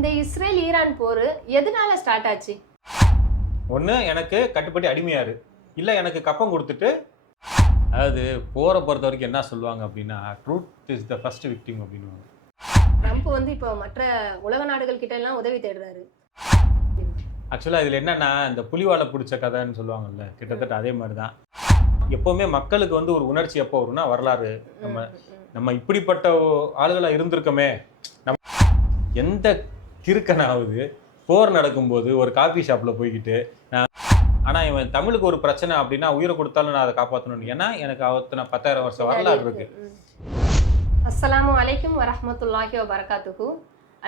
இந்த Israel Iran போர் எதனால start ஆச்சு? ஒன்று எனக்கு கட்டுப்படி அடிமையாரு, இல்லை எனக்கு கப்பம் கொடுத்துட்டு. அதாவது போரை பொறுத்த வரைக்கும் என்ன சொல்லுவாங்க அப்படின்னா, truth is the first victim அப்படின்னு. ட்ரம்ப் வந்து இப்போ மற்ற உலக நாடுகள் கிட்ட எல்லாம் உதவி தேடுறாரு. ஆக்சுவலாக இதில் என்னன்னா, இந்த புலிவாலை பிடிச்ச கதைன்னு சொல்லுவாங்கல்ல, கிட்டத்தட்ட அதே மாதிரி தான். எப்போவுமே மக்களுக்கு வந்து ஒரு உணர்ச்சி எப்போ வரும்னா, வரலாறு நம்ம இப்படிப்பட்ட ஆளுகளாக இருந்திருக்கோமே. நம்ம எந்த கிறுக்கனாவது போர் நடக்கும்போது ஒரு காஃபி ஷாப்பில் போய்கிட்டு, ஆனால் இவன் தமிழுக்கு ஒரு பிரச்சனை அப்படின்னா உயிரை கொடுத்தாலும் நான் அதை காப்பாற்றணும், ஏன்னா எனக்கு அவத்தனை 10,000 வருஷம் வரலாறு இருக்கு. அஸ்ஸலாமு அலைக்கும் வரஹ்மத்துல்லாஹி வபரகாத்துஹு.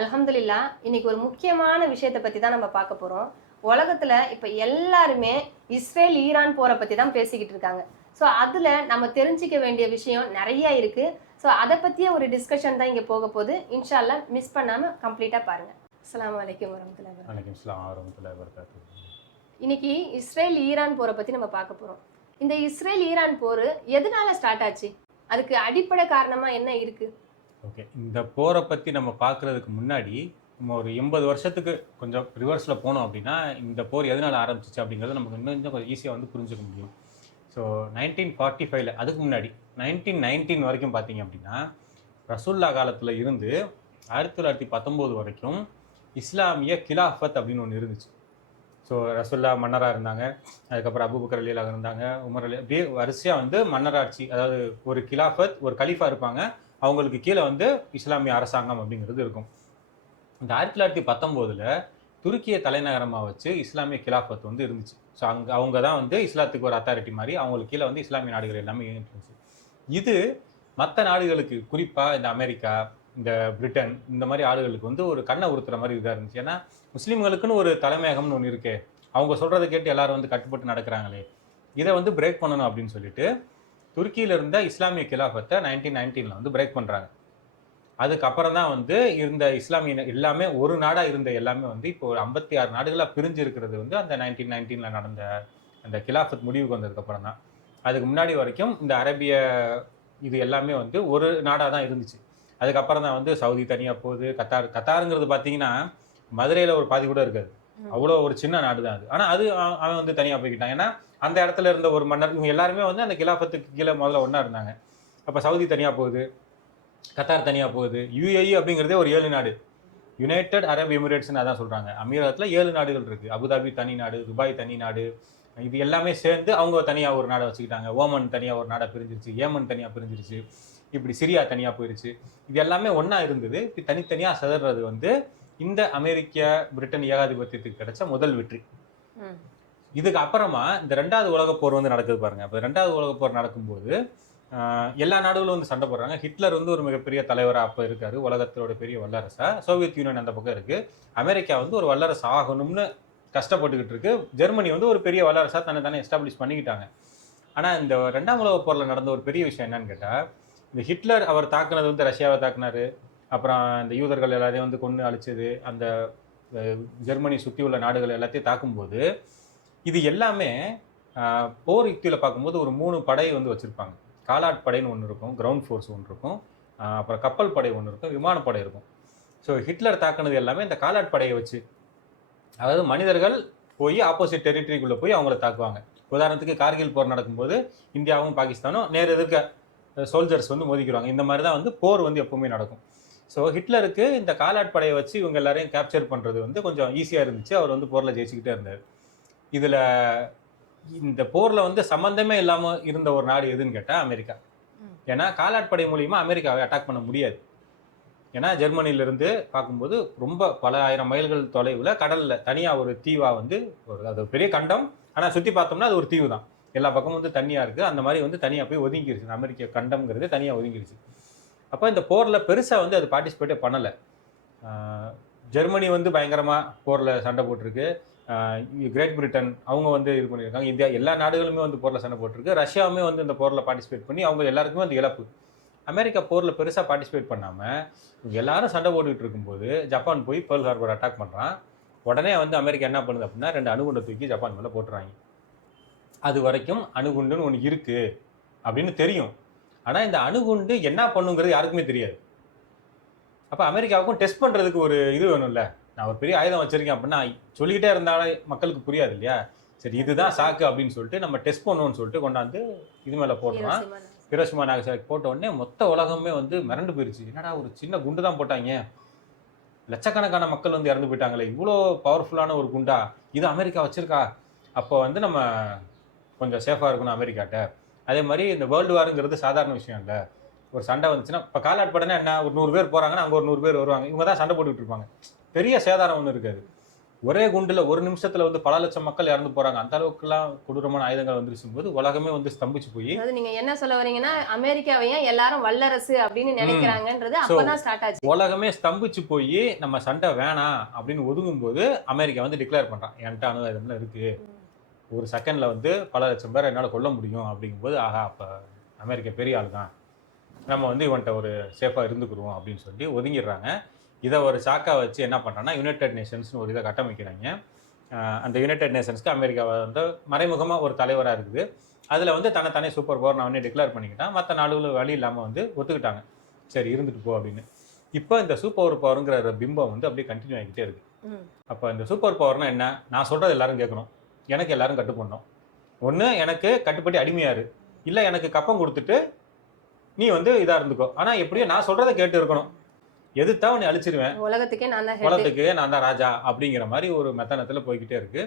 அல்ஹம்துலில்லாஹ். இன்னைக்கு ஒரு முக்கியமான விஷயத்தை பற்றி தான் நம்ம பார்க்க போகிறோம். உலகத்தில் இப்போ எல்லாருமே இஸ்ரேல் ஈரான் போரை பற்றி தான் பேசிக்கிட்டு இருக்காங்க. ஸோ அதில் நம்ம தெரிஞ்சிக்க வேண்டிய விஷயம் நிறைய இருக்குது. ஸோ அதை பற்றிய ஒரு டிஸ்கஷன் தான் இங்கே போக போகுது. இன்ஷா அல்லாஹ் மிஸ் பண்ணாமல் கம்ப்ளீட்டாக பாருங்கள். அஸ்ஸலாமு அலைக்கும் வரஹ்மத்துல்லாஹி வரகாத்துஹு. இன்னைக்கு இஸ்ரேல் ஈரான் போரை பற்றி நம்ம பார்க்க போகிறோம். இந்த இஸ்ரேல் ஈரான் போர் எதனால ஸ்டார்ட் ஆச்சு? அதுக்கு அடிப்படை காரணமாக என்ன இருக்குது? ஓகே, இந்த போரை பற்றி நம்ம பார்க்குறதுக்கு முன்னாடி நம்ம ஒரு 80 வருஷத்துக்கு கொஞ்சம் ரிவர்ஸில் போனோம் அப்படின்னா, இந்த போர் எதனால் ஆரம்பிச்சிச்சு அப்படிங்கிறது நமக்கு இன்னும் கொஞ்சம் ஈஸியாக வந்து புரிஞ்சுக்க முடியும். ஸோ 1945 அதுக்கு முன்னாடி 1919 வரைக்கும் பார்த்தீங்க அப்படின்னா, ரசூல்லா காலத்தில் இருந்து 1919 வரைக்கும் இஸ்லாமிய கிலாஃபத் அப்படின்னு ஒன்று இருந்துச்சு. ஸோ ரசூல்லா மன்னராக இருந்தாங்க, அதுக்கப்புறம் அபூபக்கர் ரலியல்லாஹு இருந்தாங்க, உமர் அலி, அப்படியே வரிசையாக வந்து மன்னராட்சி, அதாவது ஒரு கிலாஃபத், ஒரு கலீஃபா இருப்பாங்க, அவங்களுக்கு கீழே வந்து இஸ்லாமிய அரசாங்கம் அப்படிங்கிறது இருக்கும். இந்த 1919 துருக்கிய தலைநகரமாக வச்சு இஸ்லாமிய கிலாஃபத் வந்து இருந்துச்சு. ஸோ அவங்க தான் வந்து இஸ்லாத்துக்கு ஒரு அத்தாரிட்டி மாதிரி, அவங்களுக்கு கீழே வந்து இஸ்லாமிய நாடுகள் எல்லாமே இருந்துச்சு. இது மற்ற நாடுகளுக்கு, குறிப்பாக இந்த அமெரிக்கா, இந்த பிரிட்டன், இந்த மாதிரி ஆளுகளுக்கு வந்து ஒரு கண்ணை உறுத்துற மாதிரி இதாக இருந்துச்சு. ஏன்னா முஸ்லீம்களுக்குன்னு ஒரு தலைமையகம்னு ஒன்று இருக்கே, அவங்க சொல்கிறத கேட்டு எல்லாரும் வந்து கட்டுப்பட்டு நடக்கிறாங்களே, இதை வந்து பிரேக் பண்ணணும் அப்படின்னு சொல்லிட்டு துருக்கியில் இருந்த இஸ்லாமிய கிலாஃபத்தை 1919 வந்து பிரேக் பண்ணுறாங்க. அதுக்கப்புறம் தான் வந்து இருந்த இஸ்லாமிய எல்லாமே ஒரு நாடாக இருந்த எல்லாமே வந்து இப்போ ஒரு 56 நாடுகளாக பிரிஞ்சு இருக்கிறது வந்து அந்த 1919 நடந்த அந்த கிலாஃபத் முடிவுக்கு வந்ததுக்கப்புறம் தான். அதுக்கு முன்னாடி வரைக்கும் இந்த அரேபிய இது எல்லாமே வந்து ஒரு நாடாக தான் இருந்துச்சு. அதுக்கப்புறம் தான் வந்து சவுதி தனியாக போகுது, கத்தாருங்கிறது பார்த்தீங்கன்னா மதுரையில் ஒரு பாதி கூட இருக்காது, அவ்வளோ ஒரு சின்ன நாடு தான் அது. ஆனால் அது அவன் வந்து தனியாக போய்கிட்டான். ஏன்னா அந்த இடத்துல இருந்த ஒரு மன்னர், இவங்க எல்லாருமே வந்து அந்த கிலாஃபத்துக்கு கீழே முதல்ல ஒன்றா இருந்தாங்க. அப்போ சவுதி தனியாக போகுது, கத்தார் தனியாக போகுது, யுஏஇ அப்படிங்கிறதே ஒரு 7 நாடு, யுனைடெட் அரப் எமிரேட்ஸ்னு அதான் சொல்கிறாங்க. அமீரகத்தில் 7 நாடுகள் இருக்குது. அபுதாபி தனி நாடு, துபாய் தனி நாடு, இது எல்லாமே சேர்ந்து அவங்க தனியாக ஒரு நாடை வச்சுக்கிட்டாங்க. ஓமன் தனியாக ஒரு நாடாக பிரிஞ்சிருச்சு, ஏமன் தனியாக பிரிஞ்சிருச்சு, இப்படி சிரியா தனியாக போயிடுச்சு. இது எல்லாமே ஒன்றா இருந்தது. இப்படி தனித்தனியாக சிதறது வந்து இந்த அமெரிக்க பிரிட்டன் ஏகாதிபத்தியத்துக்கு கிடைச்ச முதல் வெற்றி. இதுக்கு அப்புறமா இந்த 2வது உலகப் போர் வந்து நடக்குது பாருங்க. அப்போ 2வது உலகப் போர் நடக்கும்போது எல்லா நாடுகளும் வந்து சண்டை போடுறாங்க. ஹிட்லர் வந்து ஒரு மிகப்பெரிய தலைவராக அப்போ இருக்காரு, உலகத்தோட பெரிய வல்லரசா. சோவியத் யூனியன் அந்த பக்கம் இருக்கு. அமெரிக்கா வந்து ஒரு வல்லரசு ஆகணும்னு கஷ்டப்பட்டுக்கிட்டு இருக்கு. ஜெர்மனி வந்து ஒரு பெரிய வல்லரசா தானே எஸ்டாப்ளிஷ் பண்ணிக்கிட்டாங்க. ஆனால் இந்த 2ஆம் உலகப் போரில் நடந்த ஒரு பெரிய விஷயம் என்னன்னு கேட்டால், இந்த ஹிட்லர் அவர் தாக்குனது வந்து ரஷ்யாவை தாக்குனாரு, அப்புறம் இந்த யூதர்கள் எல்லாரையும் வந்து கொன்று அழிச்சது, அந்த ஜெர்மனி சுற்றி உள்ள நாடுகள் எல்லாத்தையும் தாக்கும்போது, இது எல்லாமே போர் யுக்தியில் பார்க்கும்போது ஒரு 3 படை வந்து வச்சுருப்பாங்க. காலாட் படைன்னு ஒன்று இருக்கும், கிரவுண்ட் ஃபோர்ஸ் ஒன்று இருக்கும், அப்புறம் கப்பல் படை ஒன்று இருக்கும், விமானப்படை இருக்கும். ஸோ ஹிட்லர் தாக்குனது எல்லாமே இந்த காலாட் படையை வச்சு, அதாவது மனிதர்கள் போய் ஆப்போசிட் டெரிட்டரிக்குள்ளே போய் அவங்கள தாக்குவாங்க. உதாரணத்துக்கு கார்கில் போர் நடக்கும்போது இந்தியாவும் பாகிஸ்தானும் நேர் எதிர்க்க சோல்ஜர்ஸ் வந்து மோதிக்கிறாங்க. இந்த மாதிரி தான் வந்து போர் வந்து எப்பவுமே நடக்கும். ஸோ ஹிட்லருக்கு இந்த காலாட் படையை வச்சு இவங்க எல்லாரையும் கேப்சர் பண்ணுறது வந்து கொஞ்சம் ஈஸியாக இருந்துச்சு. அவர் வந்து போரில் ஜெயிச்சுக்கிட்டே இருந்தார். இதில் இந்த போரில் வந்து சம்மந்தமே இல்லாமல் இருந்த ஒரு நாடு எதுன்னு கேட்டால் அமெரிக்கா. ஏன்னா காலாட் படை மூலிமா அமெரிக்காவை அட்டாக் பண்ண முடியாது. ஏன்னா ஜெர்மனியிலிருந்து பார்க்கும்போது ரொம்ப பல ஆயிரம் மைல்கள் தொலைவில் கடலில் தனியாக ஒரு தீவாக வந்து அது பெரிய கண்டம், ஆனால் சுற்றி பார்த்தோம்னா அது ஒரு தீவு தான். எல்லா பக்கமும் வந்து தனியாக இருக்குது. அந்த மாதிரி வந்து தனியாக போய் ஒதுங்கிருச்சு. அமெரிக்க கண்டம்ங்கிறது தனியாக ஒதுங்கிருச்சு. அப்போ இந்த போரில் பெருசாக வந்து அது பார்ட்டிசிபேட்டே பண்ணலை. ஜெர்மனி வந்து பயங்கரமாக போரில் சண்டை போட்டிருக்கு. கிரேட் பிரிட்டன் அவங்க வந்து இது பண்ணியிருக்காங்க. இந்தியா எல்லா நாடுகளுமே வந்து போரில் சண்டை போட்டிருக்கு. ரஷ்யாவுமே வந்து இந்த போரில் பார்ட்டிசிபேட் பண்ணி அவங்க எல்லாருக்குமே வந்து இழப்பு. அமெரிக்கா போரில் பெருசாக பார்ட்டிசிபேட் பண்ணாமல் எல்லாரும் சண்டை போட்டுக்கிட்டு இருக்கும்போது ஜப்பான் போய் பேர்ல் ஹார்பர் அட்டாக் பண்ணுறான். உடனே வந்து அமெரிக்கா என்ன பண்ணுது அப்படின்னா 2 அணுகுண்டை தூக்கி ஜப்பான் மேலே போட்டுறாங்க. அது வரைக்கும் அணுகுண்டுன்னு ஒன்று இருக்குது அப்படின்னு தெரியும். ஆனால் இந்த அணுகுண்டு என்ன பண்ணுங்கிறது யாருக்குமே தெரியாது. அப்போ அமெரிக்காவுக்கும் டெஸ்ட் பண்ணுறதுக்கு ஒரு இது வேணும்ல, நான் ஒரு பெரிய ஆயுதம் வச்சிருக்கேன் அப்படின்னா சொல்லிக்கிட்டே இருந்தாலே மக்களுக்கு புரியாது இல்லையா. சரி இதுதான் சாக்கு அப்படின்னு சொல்லிட்டு நம்ம டெஸ்ட் பண்ணுவோம்னு சொல்லிட்டு கொண்டாந்து இது மேலே போடுறான். ஹிரோஷிமா நாகசாகி போட்ட உடனே மொத்த உலகமே வந்து மிரண்டு போயிருச்சு. என்னடா ஒரு சின்ன குண்டு தான் போட்டாங்க, லட்சக்கணக்கான மக்கள் வந்து இறந்து போயிட்டாங்களே, இவ்வளோ பவர்ஃபுல்லான ஒரு குண்டா இது அமெரிக்கா வச்சிருக்கா, அப்போ வந்து நம்ம கொஞ்சம் சேஃபாக இருக்கணும் அமெரிக்காட்ட. அதே மாதிரி இந்த வேர்ல்டு வாருங்கிறது சாதாரண விஷயம் இல்லை. ஒரு சண்டை வந்துச்சுன்னா இப்போ காலாட் படனா என்ன, ஒரு 100 பேர் போகிறாங்கன்னா அங்கே ஒரு 100 பேர் வருவாங்க, இவங்க தான் சண்டை போட்டுக்கிட்டு இருப்பாங்க. பெரிய சேதாரம் ஒன்றும் இருக்காது. ஒரே குண்டில் ஒரு நிமிஷத்தில் வந்து பல லட்சம் மக்கள் இறந்து போகிறாங்க. அந்த அளவுக்குலாம் கொடூரமான ஆயுதங்கள் வந்துருச்சும் போது உலகமே வந்து ஸ்தம்பிச்சு போய், அதாவது நீங்க என்ன சொல்ல வரீங்கன்னா அமெரிக்காவையும் எல்லாரும் வல்லரசு அப்படின்னு நினைக்கிறாங்கன்றது அப்பதான் ஸ்டார்ட் ஆச்சு. உலகமே ஸ்தம்பிச்சு போய் நம்ம சண்டை வேணாம் அப்படின்னு ஒதுங்கும் போது அமெரிக்கா வந்து டிக்ளேர் பண்ணுறான், என்கிட்ட அணு ஆயுதம்லாம் இருக்குது, ஒரு செகண்டில் வந்து பல லட்சம் பேரை என்னால் கொல்ல முடியும். அப்படிங்கும்போது ஆஹா அப்போ அமெரிக்கா பெரிய ஆள் தான், நம்ம வந்து இவன்கிட்ட ஒரு சேஃபாக இருந்துக்குருவோம் அப்படின்னு சொல்லி ஒதுங்கிடுறாங்க. இதை ஒரு சாக்கா வச்சு என்ன பண்ணுறாங்கன்னா யுனைடெட் நேஷன்ஸ்னு ஒரு இதை கட்டமைக்கிறாங்க. அந்த யுனைடெட் நேஷன்ஸ்க்கு அமெரிக்கா வந்து மறைமுகமாக ஒரு தலைவராக இருக்குது. அதில் வந்து தன்னை சூப்பர் பவர் நான் வந்து டிக்ளேர் பண்ணிக்கிட்டான். மற்ற நாடுகளும் வழி இல்லாமல் வந்து ஒத்துக்கிட்டாங்க, சரி இருந்துட்டு போ அப்படின்னு. இப்போ இந்த சூப்பர் பவருங்கிற பிம்பம் வந்து அப்படியே கண்டினியூ ஆகிக்கிட்டே இருக்குது. அப்போ இந்த சூப்பர் பவர்னா என்ன, நான் சொல்கிறது எல்லாரும் கேட்கணும், எனக்கு எல்லாரும் கட்டுப்படணும். ஒன்று எனக்கு கட்டுப்படி அடிமையாரு, இல்லை எனக்கு கப்பம் கொடுத்துட்டு நீ வந்து இதாக இருந்துக்கோ, ஆனால் எப்படியோ நான் சொல்கிறத கேட்டு இருக்கணும், எதுத்தா உன்னை அழிச்சிருவேன், உலகத்துக்கே நான் தான் ராஜா அப்படிங்கிற மாதிரி ஒரு மெத்தனத்தில் போய்கிட்டே இருக்கு.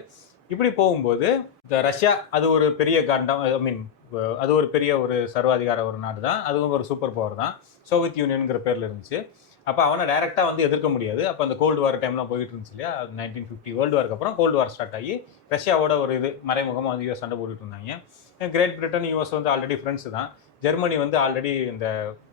இப்படி போகும்போது இந்த ரஷ்யா அது ஒரு பெரிய கண்டம், ஐ மீன் அது ஒரு பெரிய ஒரு சர்வாதிகார ஒரு நாடு தான், அதுவும் ஒரு சூப்பர் பவர் தான், சோவியத் யூனியனுங்கிற பேரில் இருந்துச்சு. அப்போ அவனை டைரெக்டாக வந்து எதிர்க்க முடியாது. அப்போ அந்த கோல்டு வார் டைம்லாம் போயிட்டு இருந்துச்சு இல்லையா, 1950 வேர்ல்டு வாருக்கு அப்புறம் கோல்டு வார் ஸ்டார்ட் ஆகி ரஷ்யாவோட ஒரு இது மறைமுகமாக வந்து யூஎஸ் சண்டை போட்டுட்டு இருந்தாங்க. கிரேட் பிரிட்டன் யூஎஸ் வந்து ஆல்ரெடி ஃப்ரெண்ட்ஸ் தான். ஜெர்மனி வந்து ஆல்ரெடி இந்த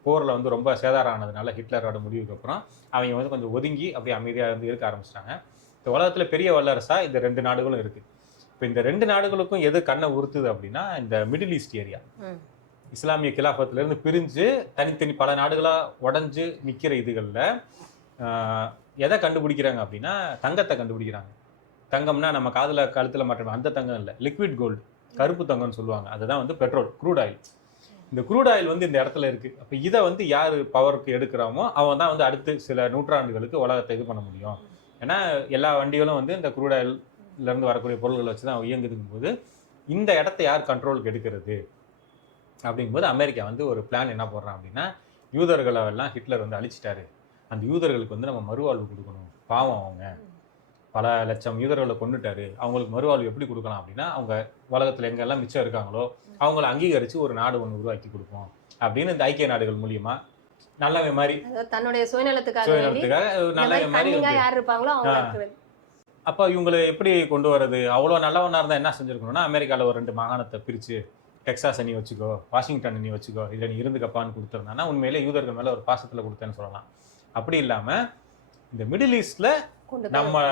போரில் வந்து ரொம்ப சேதாரம் ஆனதுனால ஹிட்லரோட முடிவுக்கு அப்புறம் அவங்க வந்து கொஞ்சம் ஒதுங்கி அப்படியே அமைதியாக வந்து இருக்க ஆரம்பிச்சிட்டாங்க. இந்த உலகத்தில் பெரிய வல்லரசாக இந்த 2 நாடுகளும் இருக்குது. இப்போ இந்த 2 நாடுகளுக்கும் எது கண்ணை உறுத்துது அப்படின்னா இந்த மிடில் ஈஸ்ட் ஏரியா, இஸ்லாமிய கிலாஃபத்திலேருந்து பிரிஞ்சு தனித்தனி பல நாடுகளாக உடஞ்சி நிற்கிற இதுகளில் எதை கண்டுபிடிக்கிறாங்க அப்படின்னா தங்கத்தை கண்டுபிடிக்கிறாங்க. தங்கம்னா நம்ம காதில் கழுத்தில் மாட்டோம் அந்த தங்கம் இல்லை, லிக்விட் கோல்டு, கருப்பு தங்கம்னு சொல்லுவாங்க. அதுதான் வந்து பெட்ரோல், க்ரூட் ஆயில். இந்த க்ரூட் ஆயில் வந்து இந்த இடத்துல இருக்குது. அப்போ இதை வந்து யார் பவருக்கு எடுக்கிறாமோ அவன் தான் வந்து அடுத்து சில நூற்றாண்டுகளுக்கு உலகத்தை இது பண்ண முடியும். ஏன்னா எல்லா வண்டிகளும் வந்து இந்த க்ரூட் ஆயிலேருந்து வரக்கூடிய பொருள்களை வச்சு தான் இயங்குதுக்கும் போது இந்த இடத்த யார் கண்ட்ரோலுக்கு எடுக்கிறது அப்படிங்கும்போது அமெரிக்கா வந்து ஒரு பிளான் என்ன போடுறான் அப்படின்னா, யூதர்களை எல்லாம் ஹிட்லர் வந்து அழிச்சிட்டாரு, அந்த யூதர்களுக்கு வந்து நம்ம மறுவாழ்வு கொடுக்கணும், பாவம் அவங்க பல லட்சம் யூதர்களை கொண்டுட்டாரு, அவங்களுக்கு மறுவாழ்வு எப்படி கொடுக்கலாம் அப்படின்னா அவங்க உலகத்தில் எங்கெல்லாம் மிச்சம் இருக்காங்களோ அவங்கள அங்கீகரித்து ஒரு நாடு ஒன்று உருவாக்கி கொடுப்போம் அப்படின்னு இந்த ஐக்கிய நாடுகள் மூலியமா நல்லவே மாதிரி தன்னுடைய சுயநலத்துக்காக நல்லவே மாதிரி யார் இருப்பாங்களோ அவங்க. அப்போ இவங்களை எப்படி கொண்டு வர்றது, அவ்வளோ நல்லவனாக இருந்தால் என்ன செஞ்சுருக்கணும்னா அமெரிக்காவில் ஒரு 2 மாகாணத்தை பிரித்து டெக்சாஸ் நீ வச்சுக்கோ, வாஷிங்டன் நீ வச்சுக்கோ, இதில் நீ இருந்துக்கப்பான்னு கொடுத்துருந்தானா உண்மையிலே யூதர்கள் மேலே ஒரு பாசத்தில் கொடுத்தேன்னு சொல்லலாம். அப்படி இல்லாமல் இந்த மிடில் ஈஸ்டில் நம்ம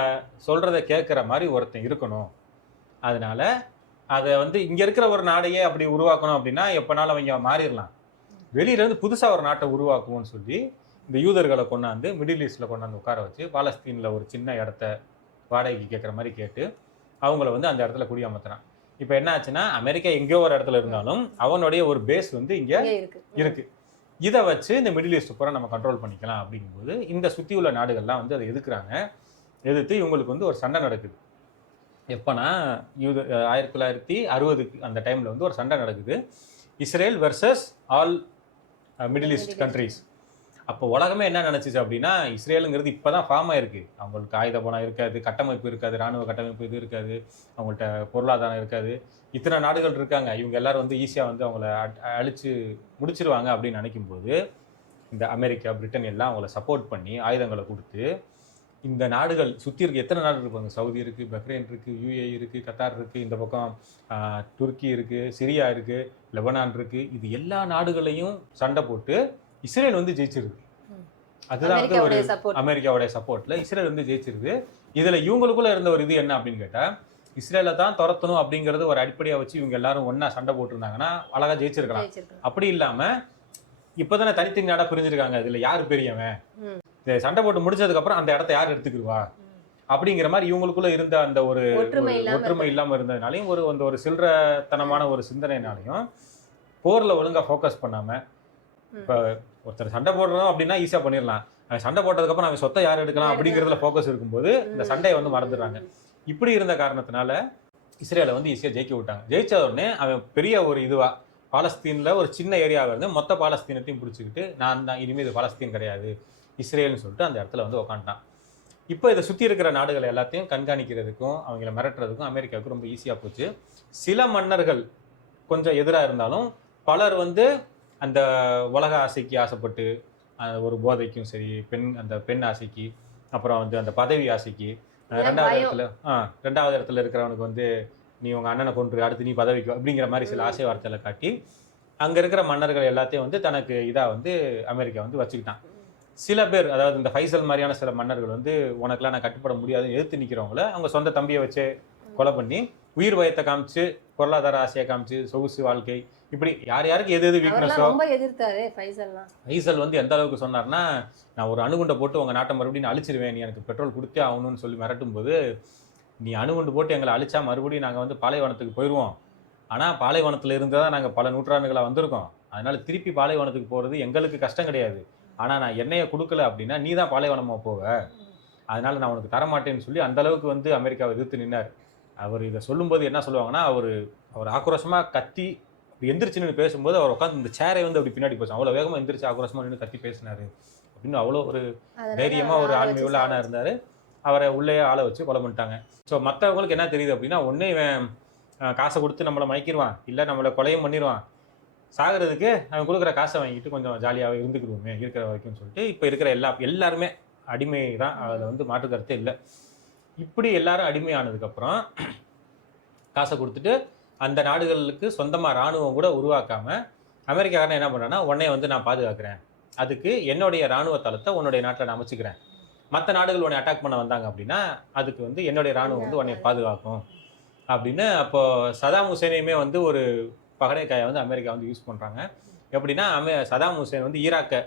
சொல்கிறத கேட்குற மாதிரி ஒருத்தன் இருக்கணும், அதனால அதை வந்து இங்கே இருக்கிற ஒரு நாடையே அப்படி உருவாக்கணும் அப்படின்னா எப்போனாலும் அவங்க மாறிடலாம், வெளியிலேருந்து புதுசாக ஒரு நாட்டை உருவாக்குவோன்னு சொல்லி இந்த யூதர்களை கொண்டாந்து மிடில் ஈஸ்டில் கொண்டாந்து உட்கார வச்சு பாலஸ்தீனில் ஒரு சின்ன இடத்த வாடகைக்கு கேட்குற மாதிரி கேட்டு அவங்கள வந்து அந்த இடத்துல குடியமர்த்துறான். இப்போ என்ன ஆச்சுன்னா அமெரிக்கா எங்கேயோ ஒரு இடத்துல இருந்தாலும் அவனுடைய ஒரு பேஸ் வந்து இங்கே இருக்கு. இதை வச்சு இந்த மிடில் ஈஸ்ட் பூரா நம்ம கண்ட்ரோல் பண்ணிக்கலாம் அப்படிங்கும்போது இந்த சுற்றி உள்ள நாடுகள்லாம் வந்து அதை எதிர்க்கிறாங்க. எதிர்த்து இவங்களுக்கு வந்து ஒரு சண்டை நடக்குது. எப்போனா 1960 அந்த டைமில் வந்து ஒரு சண்டை நடக்குது, Israel versus all middle east countries. அப்போ உலகமே என்ன நினச்சிச்சு அப்படின்னா இஸ்ரேலுங்கிறது இப்போ தான் ஃபார்ம் ஆயிருக்கு, அவங்களுக்கு ஆயுத பலம் இருக்காது, கட்டமைப்பு இருக்காது, இராணுவ கட்டமைப்பு இது இருக்காது, அவங்கள்ட்ட பொருளாதாரம் இருக்காது, இத்தனை நாடுகள் இருக்காங்க, இவங்க எல்லாரும் வந்து ஈஸியாக வந்து அவங்கள அழிச்சு முடிச்சிருவாங்க அப்படின்னு நினைக்கும்போது இந்த அமெரிக்கா பிரிட்டன் எல்லாம் அவங்கள சப்போர்ட் பண்ணி ஆயுதங்களை கொடுத்து இந்த நாடுகள் சுற்றி இருக்க எத்தனை நாடு இருப்பாங்க, சவுதி இருக்குது, பஹ்ரைன் இருக்குது, யூஏ இருக்குது, கத்தார் இருக்குது, இந்த பக்கம் துருக்கி இருக்குது, சிரியா இருக்குது, லெபனான் இருக்குது, இது எல்லா நாடுகளையும் சண்டை போட்டு இஸ்ரேல் வந்து ஜெயிச்சிருது. அதுதான் வந்து ஒரு அமெரிக்காவுடைய சப்போர்ட்ல இஸ்ரேல் வந்து ஜெயிச்சிருது. இதுல இவங்களுக்குள்ள இருந்த ஒரு இது என்ன அப்படின்னு கேட்டா இஸ்ரேலை தான் துரத்தணும் அப்படிங்கறது ஒரு அடிப்படையா வச்சு இவங்க எல்லாரும் ஒன்னா சண்டை போட்டிருந்தாங்கன்னா அழகா ஜெயிச்சிருக்கலாம். அப்படி இல்லாம இப்பதானே தனித்தனி நாடா பிரிஞ்சிருக்காங்க, இதுல யாரு பெரியவன், சண்டை போட்டு முடிச்சதுக்கு அப்புறம் அந்த இடத்த யார் எடுத்துக்கிடுவா அப்படிங்கிற மாதிரி இவங்களுக்குள்ள இருந்த அந்த ஒரு ஒற்றுமை இல்லாம இருந்ததுனாலையும் ஒரு சில்லறத்தனமான ஒரு சிந்தனைனாலையும் போர்ல ஒழுங்கா ஃபோக்கஸ் பண்ணாம இப்போ ஒருத்தர் சண்டை போடுறோம் அப்படின்னா ஈஸியாக பண்ணிடலாம். அவன் சண்டை போட்டதுக்கப்புறம் அவன் சொத்தை யார் எடுக்கலாம் அப்படிங்கிறதுல ஃபோக்கஸ் இருக்கும்போது இந்த சண்டையை வந்து மறந்துடுறாங்க. இப்படி இருந்த காரணத்தினால இஸ்ரேலை வந்து ஈஸியாக ஜெயிக்க விட்டாங்க. ஜெயிச்ச உடனே அவன் பெரிய ஒரு இதுவாக பாலஸ்தீனில் ஒரு சின்ன ஏரியாவில் இருந்து மொத்த பாலஸ்தீனத்தையும் பிடிச்சிக்கிட்டு நான் தான் இனிமேல் இது பாலஸ்தீன் கிடையாது இஸ்ரேல்னு சொல்லிட்டு அந்த இடத்துல வந்து உக்காண்டான். இப்போ இதை சுற்றி இருக்கிற நாடுகள் எல்லாத்தையும் கண்காணிக்கிறதுக்கும் அவங்கள மிரட்டுறதுக்கும் அமெரிக்காவுக்கு ரொம்ப ஈஸியாக போச்சு. சில மன்னர்கள் கொஞ்சம் எதிராக இருந்தாலும் பலர் வந்து அந்த உலக ஆசைக்கு ஆசைப்பட்டு ஒரு போதைக்கும் சரி அந்த பெண் ஆசைக்கு அப்புறம் வந்து அந்த பதவி ஆசைக்கு ரெண்டாவது இடத்துல இருக்கிறவனுக்கு வந்து நீ உங்கள் அண்ணனை கொன்று அடுத்து நீ பதவிக்கு அப்படிங்கிற மாதிரி சில ஆசை வார்த்தைகளை காட்டி அங்கே இருக்கிற மன்னர்கள் எல்லாத்தையும் வந்து தனக்கு இதாக வந்து அமெரிக்கா வந்து வச்சுக்கிட்டான். சில பேர் அதாவது இந்த ஃபைசல் மாதிரியான சில மன்னர்கள் வந்து உனக்கெல்லாம் நான் கட்டுப்பட முடியாதுன்னு எதிர்த்து நிற்கிறவங்கள அவங்க சொந்த தம்பியை வச்சு கொலை பண்ணி உயிர் பயத்தை காமிச்சு பொருளாதார ஆசையை காமிச்சு சொகுசு வாழ்க்கை இப்படி யாருக்கு எது வீக்னஸோ எதிர்த்தாரு. ஃபைசல் வந்து எந்த அளவுக்கு சொன்னார்னா நான் ஒரு அணுகுண்டை போட்டு உங்கள் நாட்டை மறுபடியும் அழிச்சிருவேன் நீ எனக்கு பெட்ரோல் கொடுத்தே ஆகணும்னு சொல்லி மிரட்டும் போது நீ அணுகுண்டு போட்டு எங்களை அழிச்சா மறுபடியும் நாங்கள் வந்து பாலைவனத்துக்கு போயிடுவோம். ஆனால் பாலைவனத்தில் இருந்து தான் நாங்கள் பல நூற்றாண்டுகளாக வந்திருக்கோம். அதனால திருப்பி பாலைவனத்துக்கு போகிறது எங்களுக்கு கஷ்டம் கிடையாது. ஆனால் நான் எண்ணெயை கொடுக்கல அப்படின்னா நீ தான் பாலைவனமாக போவ, அதனால நான் உனக்கு தரமாட்டேன்னு சொல்லி அந்த அளவுக்கு வந்து அமெரிக்காவை எதிர்த்து நின்னார். அவர் இதை சொல்லும்போது என்ன சொல்லுவாங்கன்னா அவர் ஆக்ரோஷமாக கத்தி எந்திரிச்சுன்னு பேசும்போது அவர் உட்காந்து இந்த சேரை வந்து அப்படி பின்னாடி போச்சு. அவ்வளோ வேகமாக எந்திரிச்சு ஆக்ரோஷமாக நின்று கத்தி பேசினாரு அப்படின்னு அவ்வளோ ஒரு தைரியமாக ஒரு ஆண்மை உள்ள ஆணாக இருந்தார். அவரை உள்ளேயே ஆளை வச்சு கொலை பண்ணிட்டாங்க. ஸோ மற்றவங்களுக்கு என்ன தெரியுது அப்படின்னா ஒன்று இவன் காசை கொடுத்து நம்மளை மயக்கிடுவான், இல்லை நம்மளை கொலையும் பண்ணிடுவான், சாகிறதுக்கு அவன் கொடுக்குற காசை வாங்கிட்டு கொஞ்சம் ஜாலியாக இருந்துக்கிடுவோமே இருக்கிற வரைக்கும் சொல்லிட்டு இப்போ இருக்கிற எல்லாருமே அடிமை தான். அதில் வந்து மாற்று கருத்தே இல்லை. இப்படி எல்லாரும் அடிமையானதுக்கப்புறம் காசை கொடுத்துட்டு அந்த நாடுகளுக்கு சொந்தமாக இராணுவம் கூட உருவாக்காமல் அமெரிக்காரன் என்ன பண்ணுறான்னா உன்னைய வந்து நான் பாதுகாக்கிறேன், அதுக்கு என்னுடைய இராணுவ தளத்தை உன்னுடைய நாட்டில் நான் அமைச்சுக்கிறேன், மற்ற நாடுகள் உன்னை அட்டாக் பண்ண வந்தாங்க அப்படின்னா அதுக்கு வந்து என்னுடைய இராணுவம் வந்து உன்னை பாதுகாக்கும் அப்படின்னு. அப்போ சதாம் ஹுசேனையுமே வந்து ஒரு பகடைக்காயை வந்து அமெரிக்கா வந்து யூஸ் பண்ணுறாங்க. எப்படின்னா சதாம் ஹுசேன் வந்து ஈராக்கை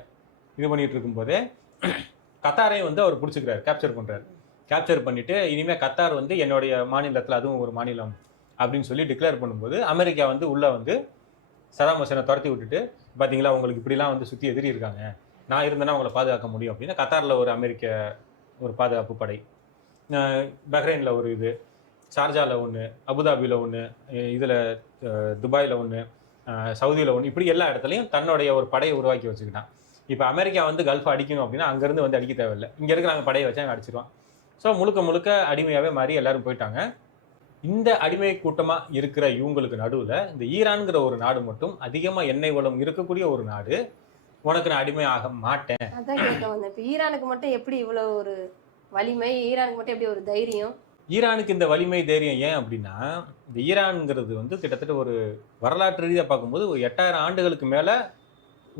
இது பண்ணிகிட்டு இருக்கும்போதே கத்தாரையும் வந்து அவர் பிடிச்சிக்கிறார், கேப்சர் பண்ணுறாரு. கேப்சர் பண்ணிவிட்டு இனிமேல் கத்தார் வந்து என்னுடைய மாநிலத்தில் அதுவும் ஒரு மாநிலம் அப்படின்னு சொல்லி டிக்ளேர் பண்ணும்போது அமெரிக்கா வந்து உள்ளே வந்து சதாம் ஹுசேனை துரத்தி விட்டுட்டு பார்த்தீங்களா உங்களுக்கு இப்படிலாம் வந்து சுற்றி எதிரி இருக்காங்க, நான் இருந்தேன்னா அவங்கள பாதுகாக்க முடியும் அப்படின்னு கத்தாரில் ஒரு அமெரிக்க ஒரு பாதுகாப்பு படை, பஹ்ரைனில் ஒரு இது, ஷார்ஜாவில் ஒன்று, அபுதாபியில் ஒன்று, இதில் துபாயில் ஒன்று, சவுதியில் ஒன்று, இப்படி எல்லா இடத்துலையும் தன்னுடைய ஒரு படையை உருவாக்கி வச்சுக்கிட்டான். இப்போ அமெரிக்கா வந்து கல்ஃப் அடிக்கணும் அப்படின்னா அங்கேருந்து வந்து அடிக்க தேவையில்லை, இங்கே இருக்கிறாங்க படையை வச்சு அங்கே அடிச்சிடுவான். ஸோ முழுக்க அடிமையாகவே மாறி எல்லாரும் போயிட்டாங்க. இந்த அடிமை கூட்டமாக இருக்கிற இவங்களுக்கு நடுவில் இந்த ஈரான்கிற ஒரு நாடு மட்டும் அதிகமாக எண்ணெய் வளம் இருக்கக்கூடிய ஒரு நாடு, உனக்கு நான் அடிமை ஆக மாட்டேன். அதான் கேட்க வந்தேன். இப்போ ஈரானுக்கு மட்டும் எப்படி இவ்வளோ ஒரு வலிமை, ஈரானுக்கு மட்டும் எப்படி ஒரு தைரியம்? ஈரானுக்கு இந்த வலிமை தைரியம் ஏன் அப்படின்னா இந்த ஈரான்ங்கிறது வந்து கிட்டத்தட்ட ஒரு வரலாற்று ரீதியாக பார்க்கும்போது ஒரு 8000 ஆண்டுகளுக்கு மேலே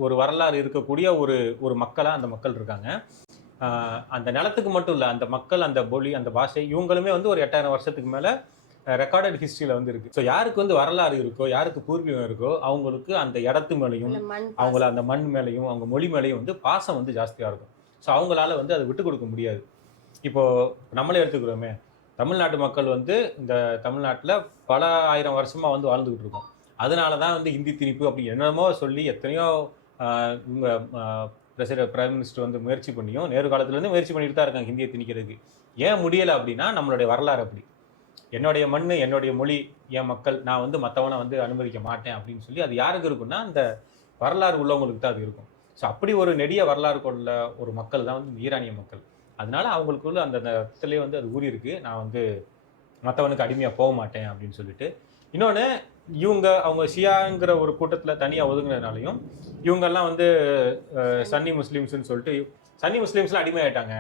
ஒரு வரலாறு இருக்கக்கூடிய ஒரு மக்களாக அந்த மக்கள் இருக்காங்க. அந்த நிலத்துக்கு மட்டும் இல்லை, அந்த மக்கள், அந்த மொழி, அந்த பாஷை, இவங்களுமே வந்து ஒரு 8000 வருஷத்துக்கு மேலே ரெக்கார்டட் ஹிஸ்ட்ரியில் வந்து இருக்குது. ஸோ யாருக்கு வந்து வரலாறு இருக்கோ, யாருக்கு பூர்வீகம் இருக்கோ, அவங்களுக்கு அந்த இடத்து மேலேயும் அவங்கள அந்த மண் மேலேயும் அவங்க மொழி மேலேயும் வந்து பாசம் வந்து ஜாஸ்தியாக இருக்கும். ஸோ அவங்களால வந்து அதை விட்டு கொடுக்க முடியாது. இப்போது நம்மளே எடுத்துக்கிறோமே, தமிழ்நாட்டு மக்கள் வந்து இந்த தமிழ்நாட்டில் பல ஆயிரம் வருஷமாக வந்து வாழ்ந்துக்கிட்டு இருக்கோம். அதனால தான் வந்து ஹிந்தி திணிப்பு அப்படி என்னமோ சொல்லி எத்தனையோ இவங்க பிரைம் மினிஸ்டர் வந்து முயற்சி பண்ணியும் நேரு காலத்துலேருந்து முயற்சி பண்ணிட்டு தான் இருக்காங்க ஹிந்தியை திணிக்கிறதுக்கு. ஏன் முடியலை அப்படின்னா நம்மளுடைய வரலாறு அப்படி, என்னுடைய மண், என்னுடைய மொழி, என் மக்கள், நான் வந்து மற்றவனை வந்து அனுமதிக்க மாட்டேன் அப்படின்னு சொல்லி அது யாருக்கு இருக்குன்னா அந்த வரலாறு உள்ளவங்களுக்கு தான் அது இருக்கும். ஸோ அப்படி ஒரு நெடிய வரலாறு கொண்ட ஒரு மக்கள் தான் வந்து ஈரானிய மக்கள். அதனால அவங்களுக்குள்ள அந்த இடத்துலேயே வந்து அது ஊறி இருக்கு, நான் வந்து மற்றவனுக்கு அடிமையாக போக மாட்டேன் அப்படின்னு சொல்லிட்டு. இன்னொன்று அவங்க ஷியாங்கிற ஒரு கூட்டத்தில் தனியாக ஒதுங்கினதுனாலையும் இவங்கெல்லாம் வந்து சன்னி முஸ்லீம்ஸ்ன்னு சொல்லிட்டு சன்னி முஸ்லீம்ஸ்லாம் அடிமையாயிட்டாங்க,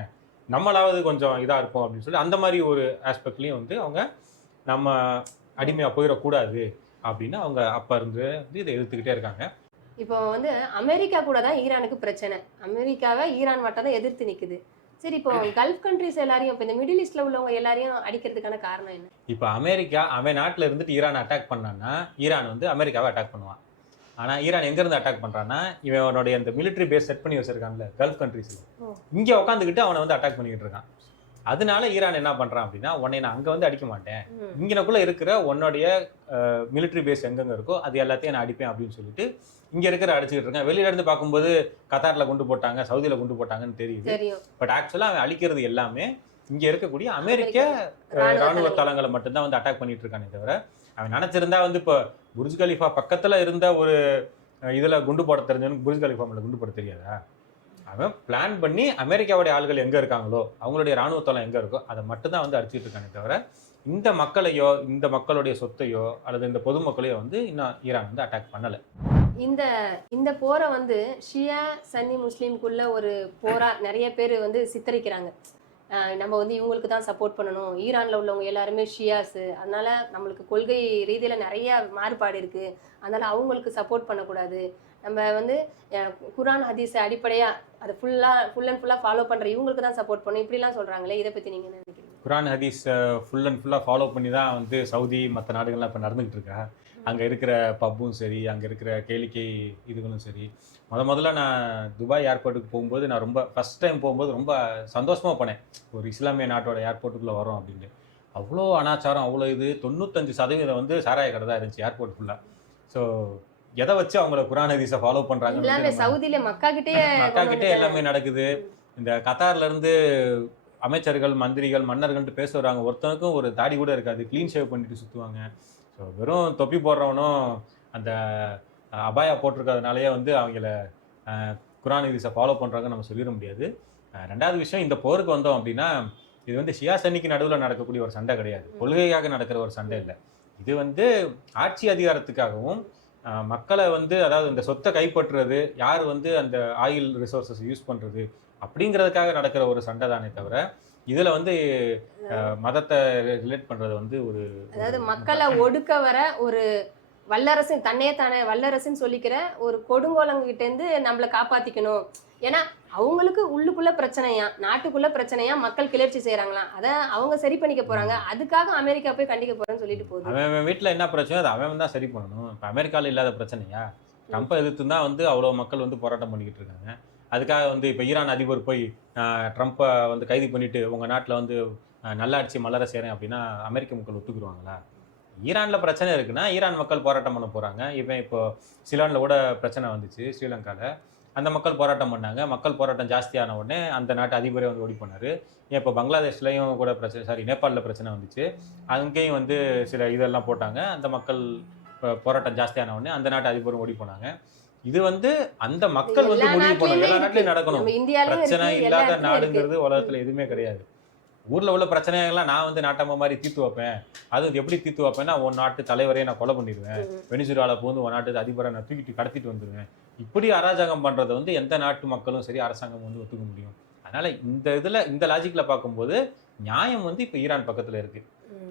நம்மளாவது கொஞ்சம் இதாக இருப்போம் அப்படின்னு சொல்லி அந்த மாதிரி ஒரு ஆஸ்பெக்ட்லேயும் வந்து அவங்க நம்ம அடிமையாக போயிடக்கூடாது அப்படின்னு அவங்க அப்போ இருந்து இதை எதிர்த்துக்கிட்டே இருக்காங்க. இப்போ வந்து அமெரிக்கா கூட தான் ஈரானுக்கு பிரச்சனை, அமெரிக்காவை ஈரான் மட்டும் தான் எதிர்த்து நிற்குது. சரி, இப்போ கல்ஃப் கண்ட்ரிஸ் எல்லாரையும், இப்போ இந்த மிடில் ஈஸ்ட்ல உள்ளவங்க எல்லாரையும் அடிக்கிறதுக்கான காரணம் என்ன? இப்போ அமெரிக்கா அவன் நாட்டில் இருந்துட்டு ஈரான் அட்டாக் பண்ணான்னா ஈரான் வந்து அமெரிக்காவை அட்டாக் பண்ணுவான். ஆனால் ஈரான் எங்கேருந்து அட்டாக் பண்ணுறான்னா இவனுடைய அந்த மிலிட்ரி பேஸ் செட் பண்ணி வச்சிருக்கான்ல கல்ஃப் கண்ட்ரிஸில், இங்கே உட்காந்துக்கிட்டு அவனை வந்து அட்டாக் பண்ணிக்கிட்டு இருக்கான். அதனால ஈரான் என்ன பண்ணுறான் அப்படின்னா உன்னை நான் அங்கே வந்து அடிக்க மாட்டேன், இங்கனக்குள்ளே இருக்கிற உன்னுடைய மிலிட்ரி பேஸ் எங்கெங்கே இருக்கோ அது எல்லாத்தையும் நான் அடிப்பேன் அப்படின்னு சொல்லிட்டு இங்க இருக்கிற அடிச்சுக்கிட்டு இருக்கான். வெளியில இருந்து பார்க்கும்போது கத்தார்ல குண்டு போட்டாங்க, சவுதியில குண்டு போட்டாங்கன்னு தெரியுது. தெரியும். பட் ஆக்சுவலா அவன் அழிக்கிறது எல்லாமே இங்க இருக்கக்கூடிய அமெரிக்க ராணுவ தளங்களை மட்டும்தான் வந்து அட்டாக் பண்ணிட்டு இருக்கானே தவிர, அவன் நினைச்சிருந்தா வந்து இப்போ புர்ஜ் கலிஃபா பக்கத்துல இருந்த ஒரு இதுல குண்டு போட தெரிஞ்சவனுக்கு புர்ஜ் கலிஃபா மேல குண்டு போட தெரியாதா? அவன் பிளான் பண்ணி அமெரிக்காவுடைய ஆள்கள் எங்க இருக்காங்களோ, அவங்களுடைய ராணுவ தளம் எங்க இருக்கோ அதை மட்டும்தான் வந்து அடிச்சுட்டு இருக்கானே தவிர, இந்த மக்களையோ இந்த மக்களுடைய சொத்தையோ அல்லது இந்த பொதுமக்களையோ வந்து இன்னும் ஈரான் வந்து அட்டாக் பண்ணல. இந்த இந்த போரை வந்து ஷியா சன்னி முஸ்லீம்குள்ள ஒரு போரா நிறைய பேர் வந்து சித்தரிக்கிறாங்க. நம்ம வந்து இவங்களுக்கு தான் சப்போர்ட் பண்ணணும், ஈரான்ல உள்ளவங்க எல்லாருமே ஷியாஸு, அதனால நம்மளுக்கு கொள்கை ரீதியில நிறைய மாறுபாடு இருக்கு, அதனால அவங்களுக்கு சப்போர்ட் பண்ணக்கூடாது, நம்ம வந்து குரான் ஹதீஸை அடிப்படையா அதை ஃபுல் அண்ட் ஃபுல்லா ஃபாலோ பண்ற இவங்களுக்கு தான் சப்போர்ட் பண்ணணும், இப்படிலாம் சொல்றாங்களே, இதை பத்தி நீங்க என்ன நினைக்கிறீங்க? குரான் ஹதீஸ் ஃபுல் அண்ட் ஃபுல்லாக ஃபாலோ பண்ணி தான் வந்து சவுதி மற்ற நாடுகள்லாம் இப்போ நடந்துகிட்டு இருக்கா. அங்கே இருக்கிற பப்பும் சரி, அங்கே இருக்கிற கேளிக்கை இதுகளும் சரி. முதல்ல நான் துபாய் ஏர்போர்ட்டுக்கு போகும்போது நான் ரொம்ப ஃபஸ்ட் டைம் போகும்போது ரொம்ப சந்தோஷமாக போனேன். ஒரு இஸ்லாமிய நாட்டோட ஏர்போர்ட்டுக்குள்ளே வரோம் அப்படின்ட்டு. அவ்வளோ அனாச்சாரம், அவ்வளோ இது 95% வந்து சாராய கடை தான் இருந்துச்சு ஏர்போர்ட் ஃபுல்லாக. ஸோ எதை வச்சு அவங்கள குரான் ஹதீஸை ஃபாலோ பண்ணுறாங்க? சவுதியில மக்கா கிட்டே எல்லாமே நடக்குது. இந்த கத்தார்ல இருந்து அமைச்சர்கள், மந்திரிகள், மன்னர்கள்ட்டு பேச வராங்க. ஒருத்தனுக்கும் ஒரு தாடி கூட இருக்காது, க்ளீன் ஷேவ் பண்ணிட்டு சுற்றுவாங்க. ஸோ வெறும் தொப்பி போடுறவனும் அந்த அபாயா போட்டிருக்கிறதுனாலேயே வந்து அவங்கள குரான் ஹதீஸை ஃபாலோ பண்ணுறாங்கன்னு நம்ம சொல்லிட முடியாது. ரெண்டாவது விஷயம், இந்த போருக்கு வந்தோம் அப்படின்னா இது வந்து ஷியா சன்னிக்கு நடுவில் நடக்கக்கூடிய ஒரு சண்டை கிடையாது, கொள்கையாக நடக்கிற ஒரு சண்டை இல்லை. இது வந்து ஆட்சி அதிகாரத்துக்காகவும் மக்களை வந்து, அதாவது இந்த சொத்தை கைப்பற்றுறது, யார் வந்து அந்த ஆயில் ரிசோர்ஸஸ் யூஸ் பண்ணுறது அப்படிங்கிறதுக்காக நடக்கிற ஒரு சண்டை தானே தவிர, இதுல வந்து மதத்தை ரிலேட் பண்றது வந்து ஒரு, அதாவது மக்களை ஒடுக்க வர ஒரு வல்லரசு, தன்னையே தானே வல்லரசுன்னு சொல்லிக்கிற ஒரு கொடுங்கோலங்கிட்ட இருந்து நம்மளை காப்பாத்திக்கணும். ஏன்னா அவங்களுக்கு உள்ளுக்குள்ள பிரச்சனையா, நாட்டுக்குள்ள பிரச்சனையா, மக்கள் கிளர்ச்சி செய்யறாங்களாம், அதை அவங்க சரி பண்ணிக்க போறாங்க, அதுக்காக அமெரிக்கா போய் கண்டிக்க போறேன்னு சொல்லிட்டு போகுது. அவன் வீட்டுல என்ன பிரச்சனை அது அவன் தான் சரி பண்ணணும். இப்ப அமெரிக்கால இல்லாத பிரச்சனையா? ட்ரம்ப்பை எதிர்த்து தான் வந்து அவ்வளவு மக்கள் வந்து போராட்டம் பண்ணிக்கிட்டு இருக்காங்க. அதுக்காக வந்து இப்போ ஈரான் அதிபர் போய் ட்ரம்ப்பை வந்து கைது பண்ணிட்டு உங்கள் நாட்டில் வந்து நல்லாட்சி மலர செய்கிறேன் அப்படின்னா அமெரிக்க மக்கள் ஒத்துக்குருவாங்களா? ஈரானில் பிரச்சனை இருக்குன்னா ஈரான் மக்கள் போராட்டம் பண்ண போகிறாங்க. இப்போ சிலானில் கூட பிரச்சனை வந்துச்சு ஸ்ரீலங்காவில், அந்த மக்கள் போராட்டம் பண்ணாங்க. மக்கள் போராட்டம் ஜாஸ்தியான உடனே அந்த நாட்டு அதிபரே வந்து ஓடி பண்ணார். இப்போ பங்களாதேஷ்லையும் கூட பிரச்சனை, நேபாளில் பிரச்சனை வந்துச்சு, அங்கேயும் வந்து சில இதெல்லாம் போட்டாங்க. அந்த மக்கள் போராட்டம் ஜாஸ்தியான உடனே அந்த நாட்டு அதிபரும் ஓடி போனாங்க. இது வந்து அந்த மக்கள் வந்து முடிவு பண்ணணும். எல்லா நாட்டிலையும் நடக்கணும். பிரச்சனை இல்லாத நாடுங்கிறது உலகத்துல எதுவுமே கிடையாது. ஊர்ல உள்ள பிரச்சனைகள்லாம் நான் வந்து நாட்டம்மா மாதிரி தீர்த்து வைப்பேன். அது எப்படி தீர்த்து வைப்பேன்னா, உன் நாட்டு தலைவரையே நான் கொலை பண்ணிடுவேன், வெனிசுலால போந்து உன் நாட்டு அதிபரை நான் தூக்கிட்டு கடத்திட்டு வந்துடுவேன். இப்படி அராஜகம் பண்றதை வந்து எந்த நாட்டு மக்களும் சரி, அரசாங்கம் வந்து ஒத்துக்க முடியும்? அதனால இந்த லாஜிக்ல பார்க்கும்போது நியாயம் வந்து இப்ப ஈரான் பக்கத்துல இருக்கு.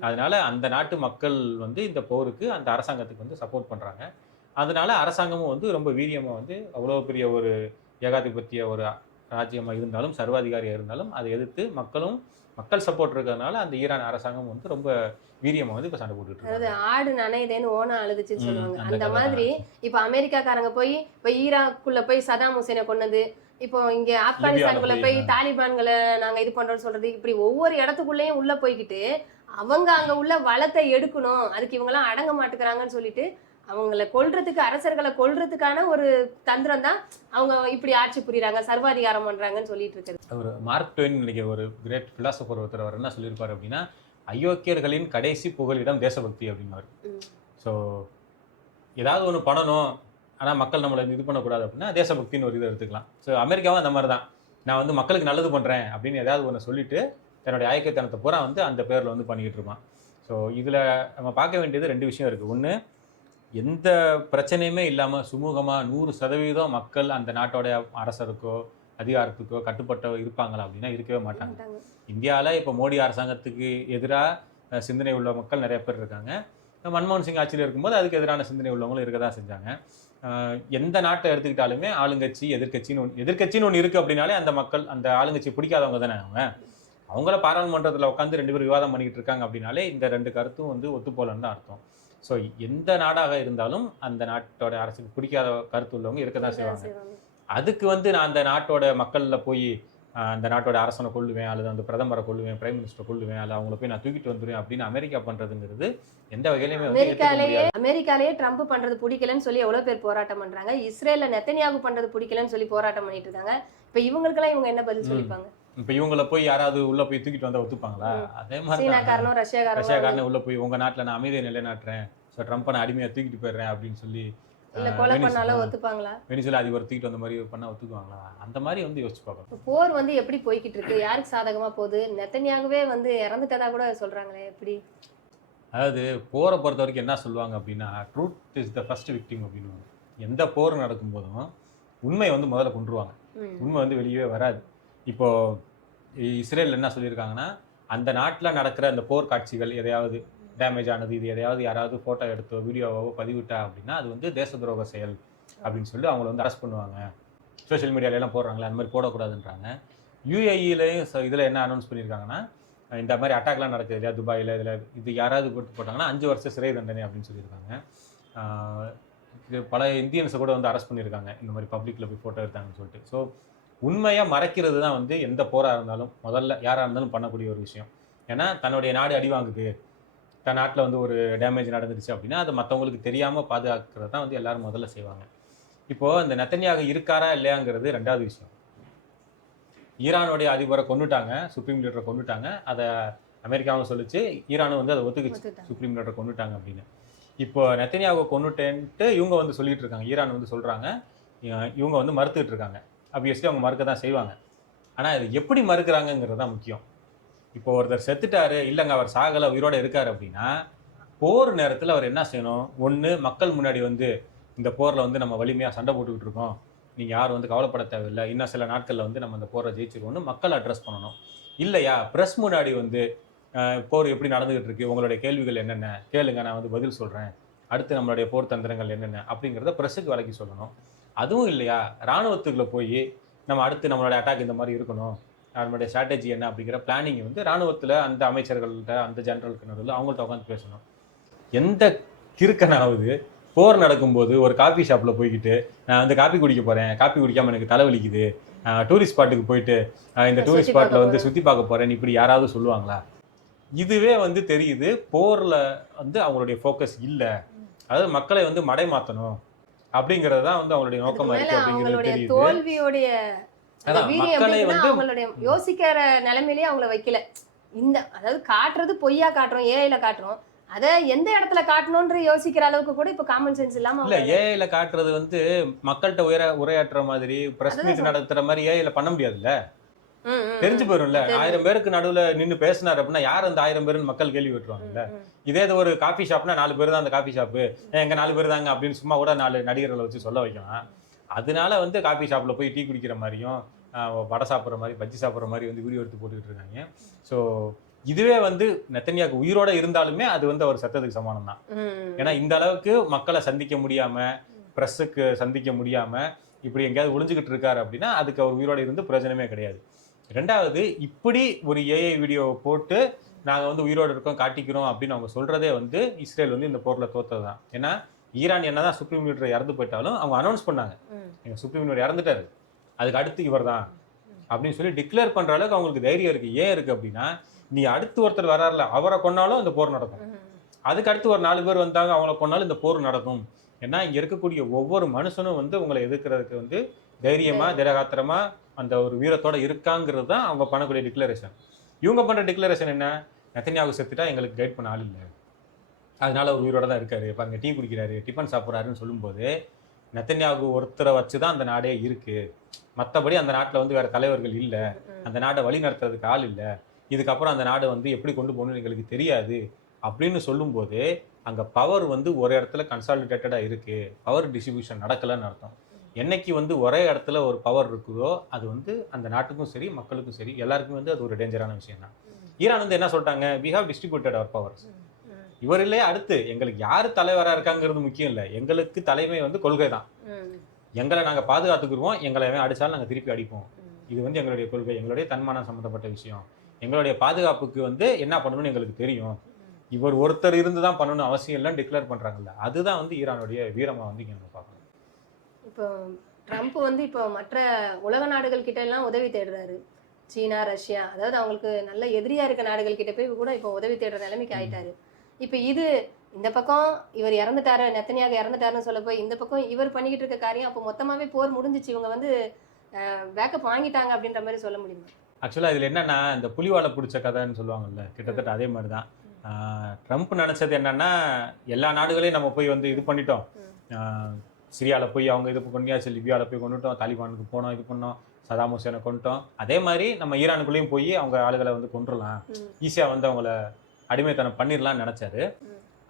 அதனால அந்த நாட்டு மக்கள் வந்து இந்த போருக்கு அந்த அரசாங்கத்துக்கு வந்து சப்போர்ட் பண்றாங்க. அதனால அரசாங்கமும் வந்து ரொம்ப வீரியமா வந்து அவ்வளோ பெரிய ஒரு ஏகாதிபத்திய ஒரு ராஜ்யமா இருந்தாலும், சர்வாதிகாரியா இருந்தாலும் அதை எதிர்த்து மக்கள் சப்போர்ட் இருக்கிறதுனால அந்த ஈரான் அரசாங்கம் வந்து ரொம்ப வீரியமா வந்து இப்ப சண்டை போட்டுட்டு இருக்காங்க. அதாவது ஆடு நனையுதேன்னு ஓனா அழுதுச்சுன்னு சொல்லுவாங்க. அந்த மாதிரி இப்ப அமெரிக்காக்காரங்க போய் இப்ப ஈராக்குள்ள போய் சதாம் ஹுசேனை கொன்னது, இப்போ இங்க ஆப்கானிஸ்தானுக்குள்ள போய் தாலிபான்களை நாங்க இது பண்றோம்னு சொல்றது, இப்படி ஒவ்வொரு இடத்துக்குள்ளேயும் உள்ள போய்கிட்டு அவங்க அங்க உள்ள வளத்தை எடுக்கணும், அதுக்கு இவங்க எல்லாம் அடங்க மாட்டுக்கிறாங்கன்னு சொல்லிட்டு அவங்களை கொல்றதுக்கு, அரசர்களை கொல்றதுக்கான ஒரு தந்திரம் தான் அவங்க இப்படி ஆட்சி புரியுறாங்க, சர்வாதிகாரம் பண்றாங்கன்னு சொல்லிட்டு இருக்காரு. ஒரு மார்க் ட்வெயின் இன்னைக்கு ஒரு கிரேட் பிலாசபர் ஒருத்தர் அவர் என்ன சொல்லியிருப்பாரு அப்படின்னா, அயோக்கியர்களின் கடைசி புகலிடம் தேசபக்தி அப்படின்னாரு. ஸோ ஏதாவது ஒன்று பண்ணணும், ஆனால் மக்கள் நம்மளை இது பண்ணக்கூடாது அப்படின்னா தேசபக்தின்னு ஒரு இதை எடுத்துக்கலாம். ஸோ அமெரிக்காவும் அந்த மாதிரி தான், நான் வந்து மக்களுக்கு நல்லது பண்ணுறேன் அப்படின்னு ஏதாவது ஒன்று சொல்லிட்டு தன்னுடைய ஆயக்கத்தனத்தை பூரா வந்து அந்த பேரில் வந்து பண்ணிக்கிட்டு இருப்பான். ஸோ இதில் நம்ம பார்க்க வேண்டியது 2 விஷயம் இருக்குது. ஒன்று, எந்த பிரச்சனையுமே இல்லாமல் சுமூகமாக 100% மக்கள் அந்த நாட்டோட அரசருக்கோ அதிகாரத்துக்கோ கட்டுப்பட்ட இருப்பாங்களா அப்படின்னா இருக்கவே மாட்டாங்க. இந்தியாவில் இப்போ மோடி அரசாங்கத்துக்கு எதிராக சிந்தனை உள்ள மக்கள் நிறைய பேர் இருக்காங்க. மன்மோகன் சிங் ஆட்சியில் இருக்கும்போது அதுக்கு எதிரான சிந்தனை உள்ளவங்களும் இருக்க தான் செஞ்சாங்க. எந்த நாட்டை எடுத்துக்கிட்டாலுமே ஆளுங்கட்சி எதிர்கட்சின்னு ஒன்று இருக்குது அப்படின்னாலே அந்த மக்கள் அந்த ஆளுங்கட்சி பிடிக்காதவங்க தானே. அவங்கள பாராளுமன்றத்தில் உட்காந்து 2 பேர் விவாதம் பண்ணிக்கிட்டு இருக்காங்க அப்படின்னாலே இந்த 2 கருத்தும் வந்து ஒத்துப்போலன்னு தான் அர்த்தம். ஸோ எந்த நாடாக இருந்தாலும் அந்த நாட்டோட அரசுக்கு பிடிக்காத கருத்து உள்ளவங்க இருக்க தான் செய்வாங்க. அதுக்கு வந்து நான் அந்த நாட்டோட மக்களில் போய் அந்த நாட்டோட அரசனை கொல்லுவேன், அல்லது அந்த பிரதமரை கொல்லுவேன், பிரைம் மினிஸ்டரை கொல்லுவேன், அல்ல அவங்கள போய் நான் தூக்கிட்டு வந்துடுவேன் அப்படின்னு அமெரிக்கா பண்றதுங்கிறது எந்த வகையிலுமே வந்து ஏற்றுக்க முடியாது. அமெரிக்காலேயே ட்ரம்ப் பண்றது பிடிக்கலன்னு சொல்லி எவ்வளவு பேர் போராட்டம் பண்றாங்க. இஸ்ரேல்ல நெத்தனியாகு பண்றது பிடிக்கலன்னு சொல்லி போராட்டம் பண்ணிட்டு இருக்காங்க. இப்ப இவங்களுக்கெல்லாம் இவங்க என்ன பதில் சொல்லிப்பாங்க? இப்ப இவங்கள போய் யாராவது உள்ள போய் தூக்கிட்டு வந்தா ஒத்துப்பாங்களா? அதே மாதிரி சீனாக்காரனும் ரஷ்யாக்காரனே உள்ள போய் உங்க நாட்டுல நான் அமைதியை நிலைநாட்டுறேன், ஸோ ட்ரம்ப்பை நான் அடிமையா தூக்கிட்டு போயிடுறேன் அப்படின்னு சொல்லி இல்ல கொலை பண்ணாலும் ஒத்துப்பாங்களா? வெனிசுலா அதிபர் தூக்கிட்டு வந்த மாதிரி பண்ணா ஒத்துக்குவாங்களா? அந்த மாதிரி வந்து யோசிச்சு பார்க்கணும். போர் வந்து எப்படி போய்கிட்டு இருக்கு, யாருக்கு சாதகமா போகுது? நெத்தனியாகவே வந்து இறந்துட்டதா கூட சொல்றாங்களே, எப்படி? அதாவது போரை பொறுத்த வரைக்கும் என்ன சொல்லுவாங்க அப்படின்னா, truth is the first victim அப்படின்னு. எந்த போர் நடக்கும் போதும் உண்மை வந்து முதல்ல கொண்டுருவாங்க, உண்மை வந்து வெளியே வராது. இப்போ இஸ்ரேல் என்ன சொல்லியிருக்காங்கன்னா, அந்த நாட்டில் நடக்கிற அந்த போர் காட்சிகள் எதையாவது டேமேஜ் ஆனது, இது எதையாவது யாராவது ஃபோட்டோ எடுத்தோ வீடியோவோ பதிவிட்டா அப்படின்னா அது வந்து தேச துரோக செயல் அப்படின்னு சொல்லி அவங்கள வந்து அரெஸ்ட் பண்ணுவாங்க. சோஷியல் மீடியாலெல்லாம் போடுறாங்களே அந்த மாதிரி போடக்கூடாதுன்றாங்க. யூஏஇலையும் இதில் என்ன அனௌன்ஸ் பண்ணியிருக்காங்கன்னா, இந்த மாதிரி அட்டாக்லாம் நடக்குது இல்லையா துபாயில், இதில் இது யாராவது போட்டாங்கன்னா 5 வருஷம் சிறை தண்டனை அப்படின்னு சொல்லியிருக்காங்க. இது பல இந்தியன்ஸை கூட வந்து அரெஸ்ட் பண்ணியிருக்காங்க இந்த மாதிரி பப்ளிக்கில் போய் ஃபோட்டோ எடுத்தாங்கன்னு சொல்லிட்டு. ஸோ உண்மையாக மறைக்கிறது தான் வந்து எந்த போராக இருந்தாலும் முதல்ல யாராக இருந்தாலும் பண்ணக்கூடிய ஒரு விஷயம். ஏன்னா தன்னுடைய நாடு அடி வாங்குது, தன் நாட்டில் வந்து ஒரு டேமேஜ் நடந்துருச்சு அப்படின்னா அது மற்றவங்களுக்கு தெரியாமல் பாதுகாக்கிறது தான் வந்து எல்லாரும் முதல்ல செய்வாங்க. இப்போது இந்த நெத்தனியாக இருக்காரா இல்லையாங்கிறது 2வது விஷயம். ஈரானுடைய அதிபரை கொண்டுட்டாங்க, சுப்ரீம் லீடரை கொண்டுட்டாங்க. அதை அமெரிக்காவும் சொல்லிச்சு, ஈரானும் வந்து அதை ஒத்துக்குச்சு சுப்ரீம் லீடரை கொண்டுட்டாங்க அப்படின்னு. இப்போ நெத்தனியாவை கொண்டுட்டேன்ட்டு இவங்க வந்து சொல்லிட்டு இருக்காங்க, ஈரான் வந்து சொல்கிறாங்க, இவங்க வந்து மறுத்துக்கிட்டு இருக்காங்க. ஆப்வியஸ்லி அவங்க மறுக்க தான் செய்வாங்க. ஆனால் அது எப்படி மறுக்கிறாங்கங்கிறது தான் முக்கியம். இப்போ ஒருத்தர் செத்துட்டாரு, இல்லைங்க அவர் சாகலை உயிரோடு இருக்கார் அப்படின்னா போர் நேரத்தில் அவர் என்ன செய்யணும்? ஒன்று மக்கள் முன்னாடி வந்து இந்த போரில் வந்து நம்ம வலிமையாக சண்டை போட்டுக்கிட்டு இருக்கோம், நீங்கள் யாரும் வந்து கவலைப்பட தேவையில்லை, இன்னும் சில நாட்களில் வந்து நம்ம இந்த போரை ஜெயிச்சிருவோம்னு மக்கள் அட்ரஸ் பண்ணணும். இல்லையா ப்ரெஸ் முன்னாடி வந்து போர் எப்படி நடந்துகிட்டு இருக்கு, உங்களுடைய கேள்விகள் என்னென்ன கேளுங்க, நான் வந்து பதில் சொல்கிறேன், அடுத்து நம்மளுடைய போர் தந்திரங்கள் என்னென்ன அப்படிங்கிறத ப்ரெஸ்ஸுக்கு விளக்கி சொல்லணும். அதுவும் இல்லையா இராணுவத்துக்குள்ளே போய் நம்ம அடுத்து நம்மளுடைய அட்டாக் இந்த மாதிரி இருக்கணும், நம்மளுடைய ஸ்ட்ராட்டஜி என்ன அப்படிங்கிற பிளானிங் வந்து இராணுவத்தில் அந்த அமைச்சர்கள்ட்ட அந்த ஜெனரலுக்கு நடுவில் அவங்கள்ட்ட உட்காந்து பேசணும். எந்த கிறுக்கனாவது போர் நடக்கும்போது ஒரு காஃபி ஷாப்பில் போய்கிட்டு நான் வந்து காஃபி குடிக்க போகிறேன், காஃபி குடிக்காமல் எனக்கு தலைவலிக்குது, டூரிஸ்ட் ஸ்பாட்டுக்கு போயிட்டு இந்த டூரிஸ்ட் ஸ்பாட்டில் வந்து சுற்றி பார்க்க போகிறேன்னு இப்படி யாராவது சொல்லுவாங்களா? இதுவே வந்து தெரியுது போரில் வந்து அவங்களுடைய ஃபோக்கஸ் இல்லை, அதாவது மக்களை வந்து மடை மாற்றணும் அப்படிங்கிறது தான் வந்து அவங்களுடைய நோக்கமாக இருக்குது அப்படிங்கிறது தெரியுது. தோல்வியோடைய மக்களை வந்து அவங்களுடைய யோசிக்கிற நிலைமையிலேயே அவங்கள வைக்கல. இந்த அதாவது காட்டுறது பொய்யா காட்டுறோம், ஏஐல காட்டுறோம், அதை எந்த இடத்துல காட்டணும்ன்ற யோசிக்கிற அளவுக்கு கூட இப்ப காமன் சென்ஸ் இல்லாம இல்ல. ஏஐல காட்டுறது வந்து மக்கள்கிட்ட உரையாற்றுற மாதிரி பிரஸ் மீட் நடத்துற மாதிரி ஏஐல பண்ண முடியாதுல்ல, தெரிஞ்சு போயிரும்ல. 1000 பேருக்கு நடுவுல நின்று பேசினார் அப்படின்னா யார் அந்த 1000 பேருன்னு மக்கள் கேள்வி விட்டுருவாங்கல்ல. இதே இது ஒரு காஃபி ஷாப்னா 4 பேர் தான் அந்த காஃபி ஷாப்பு, எங்க 4 பேர் தாங்க அப்படின்னு சும்மா கூட 4 நடிகர்களை வச்சு சொல்ல வைக்கலாம். அதனால வந்து காஃபி ஷாப்ல போய் டீ குடிக்கிற மாதிரியும் வடை சாப்பிட்ற மாதிரி பஜ்ஜி சாப்பிட்ற மாதிரி வந்து வீடியோ எடுத்து போட்டுக்கிட்டு இருக்காங்க. ஸோ இதுவே வந்து நெத்தனியாகு உயிரோட இருந்தாலுமே அது வந்து அவர் செத்ததுக்கு சமானம் தான். ஏன்னா இந்த அளவுக்கு மக்களை சந்திக்க முடியாம, பிரஸ்ஸுக்கு சந்திக்க முடியாம இப்படி எங்கேயாவது ஒளிஞ்சுக்கிட்டு இருக்காரு அப்படின்னா அதுக்கு அவர் உயிரோட இருந்து பிரயோஜனமே கிடையாது. 2வது இப்படி ஒரு ஏஐ வீடியோவை போட்டு நாங்கள் வந்து உயிரோடு இருக்கோம் காட்டிக்கிறோம் அப்படின்னு அவங்க சொல்றதே வந்து இஸ்ரேல் வந்து இந்த போரில் தோத்தது தான். ஏன்னா ஈரான் என்னதான் சுப்ரீம் லீடர் இறந்து போயிட்டாலும் அவங்க அனௌன்ஸ் பண்ணாங்க, எங்க சுப்ரீம் லீடர் இறந்துட்டாரு, அதுக்கு அடுத்து இவர் தான் அப்படின்னு சொல்லி டிக்ளேர் பண்ற அளவுக்கு அவங்களுக்கு தைரியம் இருக்கு. ஏன் இருக்கு அப்படின்னா, நீ அடுத்து ஒருத்தர் வராருல அவரை கொன்னாலும் இந்த போர் நடக்கும், அதுக்கு அடுத்து ஒரு 4 பேர் வந்தாங்க அவங்கள கொன்னாலும் இந்த போர் நடக்கும். ஏன்னா இங்க இருக்கக்கூடிய ஒவ்வொரு மனுஷனும் வந்து உங்களை எதிர்க்கிறதுக்கு வந்து தைரியமா திடகாத்திரமா அந்த ஒரு வீரத்தோட இருக்காங்கிறது தான் அவங்க பண்ணக்கூடிய டிக்ளரேஷன். இவங்க பண்ற டிக்ளரேஷன் என்ன? நெத்தனியாகு செத்துட்டா எங்களுக்கு கைட் பண்ண ஆள் இல்லை, அதனால ஒரு உயிரோட தான் இருக்காரு, பாருங்க டீ குடிக்கிறாரு, டிஃபன் சாப்பிட்றாருன்னு சொல்லும்போது நெத்தனியாகு ஒருத்தரை வச்சு தான் அந்த நாடே இருக்கு, மற்றபடி அந்த நாட்டில் வந்து வேற தலைவர்கள் இல்லை, அந்த நாட்டை வழி நடத்துறதுக்கு ஆள் இல்லை, இதுக்கப்புறம் அந்த நாடு வந்து எப்படி கொண்டு போகணும்னு எங்களுக்கு தெரியாது அப்படின்னு சொல்லும்போது அங்கே பவர் வந்து ஒரு இடத்துல கன்சாலிடேட்டடாக இருக்கு, பவர் டிஸ்ட்ரிபியூஷன் நடக்கலைன்னு அர்த்தம். என்னைக்கு வந்து ஒரே இடத்துல ஒரு பவர் இருக்குதோ அது வந்து அந்த நாட்டுக்கும் சரி மக்களுக்கும் சரி எல்லாருக்குமே வந்து அது ஒரு டேஞ்சரான விஷயம் தான். ஈரான் வந்து என்ன சொல்லிட்டாங்க, we have distributed our powers, இவர் இல்லையே அடுத்து எங்களுக்கு யார் தலைவராக இருக்காங்கிறது முக்கியம் இல்லை, எங்களுக்கு தலைமை வந்து கொள்கை தான், எங்களை நாங்கள் பாதுகாத்துக்குருவோம், எங்களை அடித்தாலும் நாங்கள் திருப்பி அடிப்போம், இது வந்து எங்களுடைய கொள்கை, எங்களுடைய தன்மானம் சம்மந்தப்பட்ட விஷயம், எங்களுடைய பாதுகாப்புக்கு வந்து என்ன பண்ணணும்னு எங்களுக்கு தெரியும், இவர் ஒருத்தர் இருந்து தான் பண்ணணும் அவசியம் இல்லைன்னு டிக்ளேர் பண்ணுறாங்கல்ல, அதுதான் வந்து ஈரானுடைய வீரமாக வந்து இங்கே நம்ம பார்க்கணும். இப்போ ட்ரம்ப் வந்து இப்போ மற்ற உலக நாடுகள் கிட்ட எல்லாம் உதவி தேடுறாரு, சீனா, ரஷ்யா, அதாவது அவங்களுக்கு நல்ல எதிரியா இருக்க நாடுகள் கிட்ட போய் கூட இப்போ உதவி தேடுற நிலைமைக்கு ஆயிட்டாரு. இப்போ இது இந்த பக்கம் இவர் இறந்துட்டாரு, நெத்தனியாக இறந்துட்டாருன்னு சொல்ல போய் இந்த பக்கம் இவர் பண்ணிக்கிட்டு இருக்க காரியம், அப்போ மொத்தமாவே போர் முடிஞ்சிச்சு, இவங்க வந்து பேக்கப் வாங்கிட்டாங்க அப்படின்ற மாதிரி சொல்ல முடியுமா? ஆக்சுவலாக இதில் என்னன்னா, இந்த புலிவாலை பிடிச்ச கதைன்னு சொல்லுவாங்கல்ல, கிட்டத்தட்ட அதே மாதிரி தான். ட்ரம்ப் நினச்சது என்னன்னா, எல்லா நாடுகளையும் நம்ம போய் வந்து இது பண்ணிட்டோம். சிரியாவில் போய் அவங்க இது பண்ணியாச்சு, லிபியாவில் போய் கொண்டுட்டோம், தாலிபானுக்கு போனோம், இது பண்ணோம், சதாம் ஹுசேனை கொண்டுட்டோம். அதே மாதிரி நம்ம ஈரானுக்குள்ளேயும் போய் அவங்க ஆளுகளை வந்து கொண்டுடலாம், ஈஸியாக வந்து அவங்கள அடிமைத்தனம் பண்ணிடலாம்னு நினச்சாரு.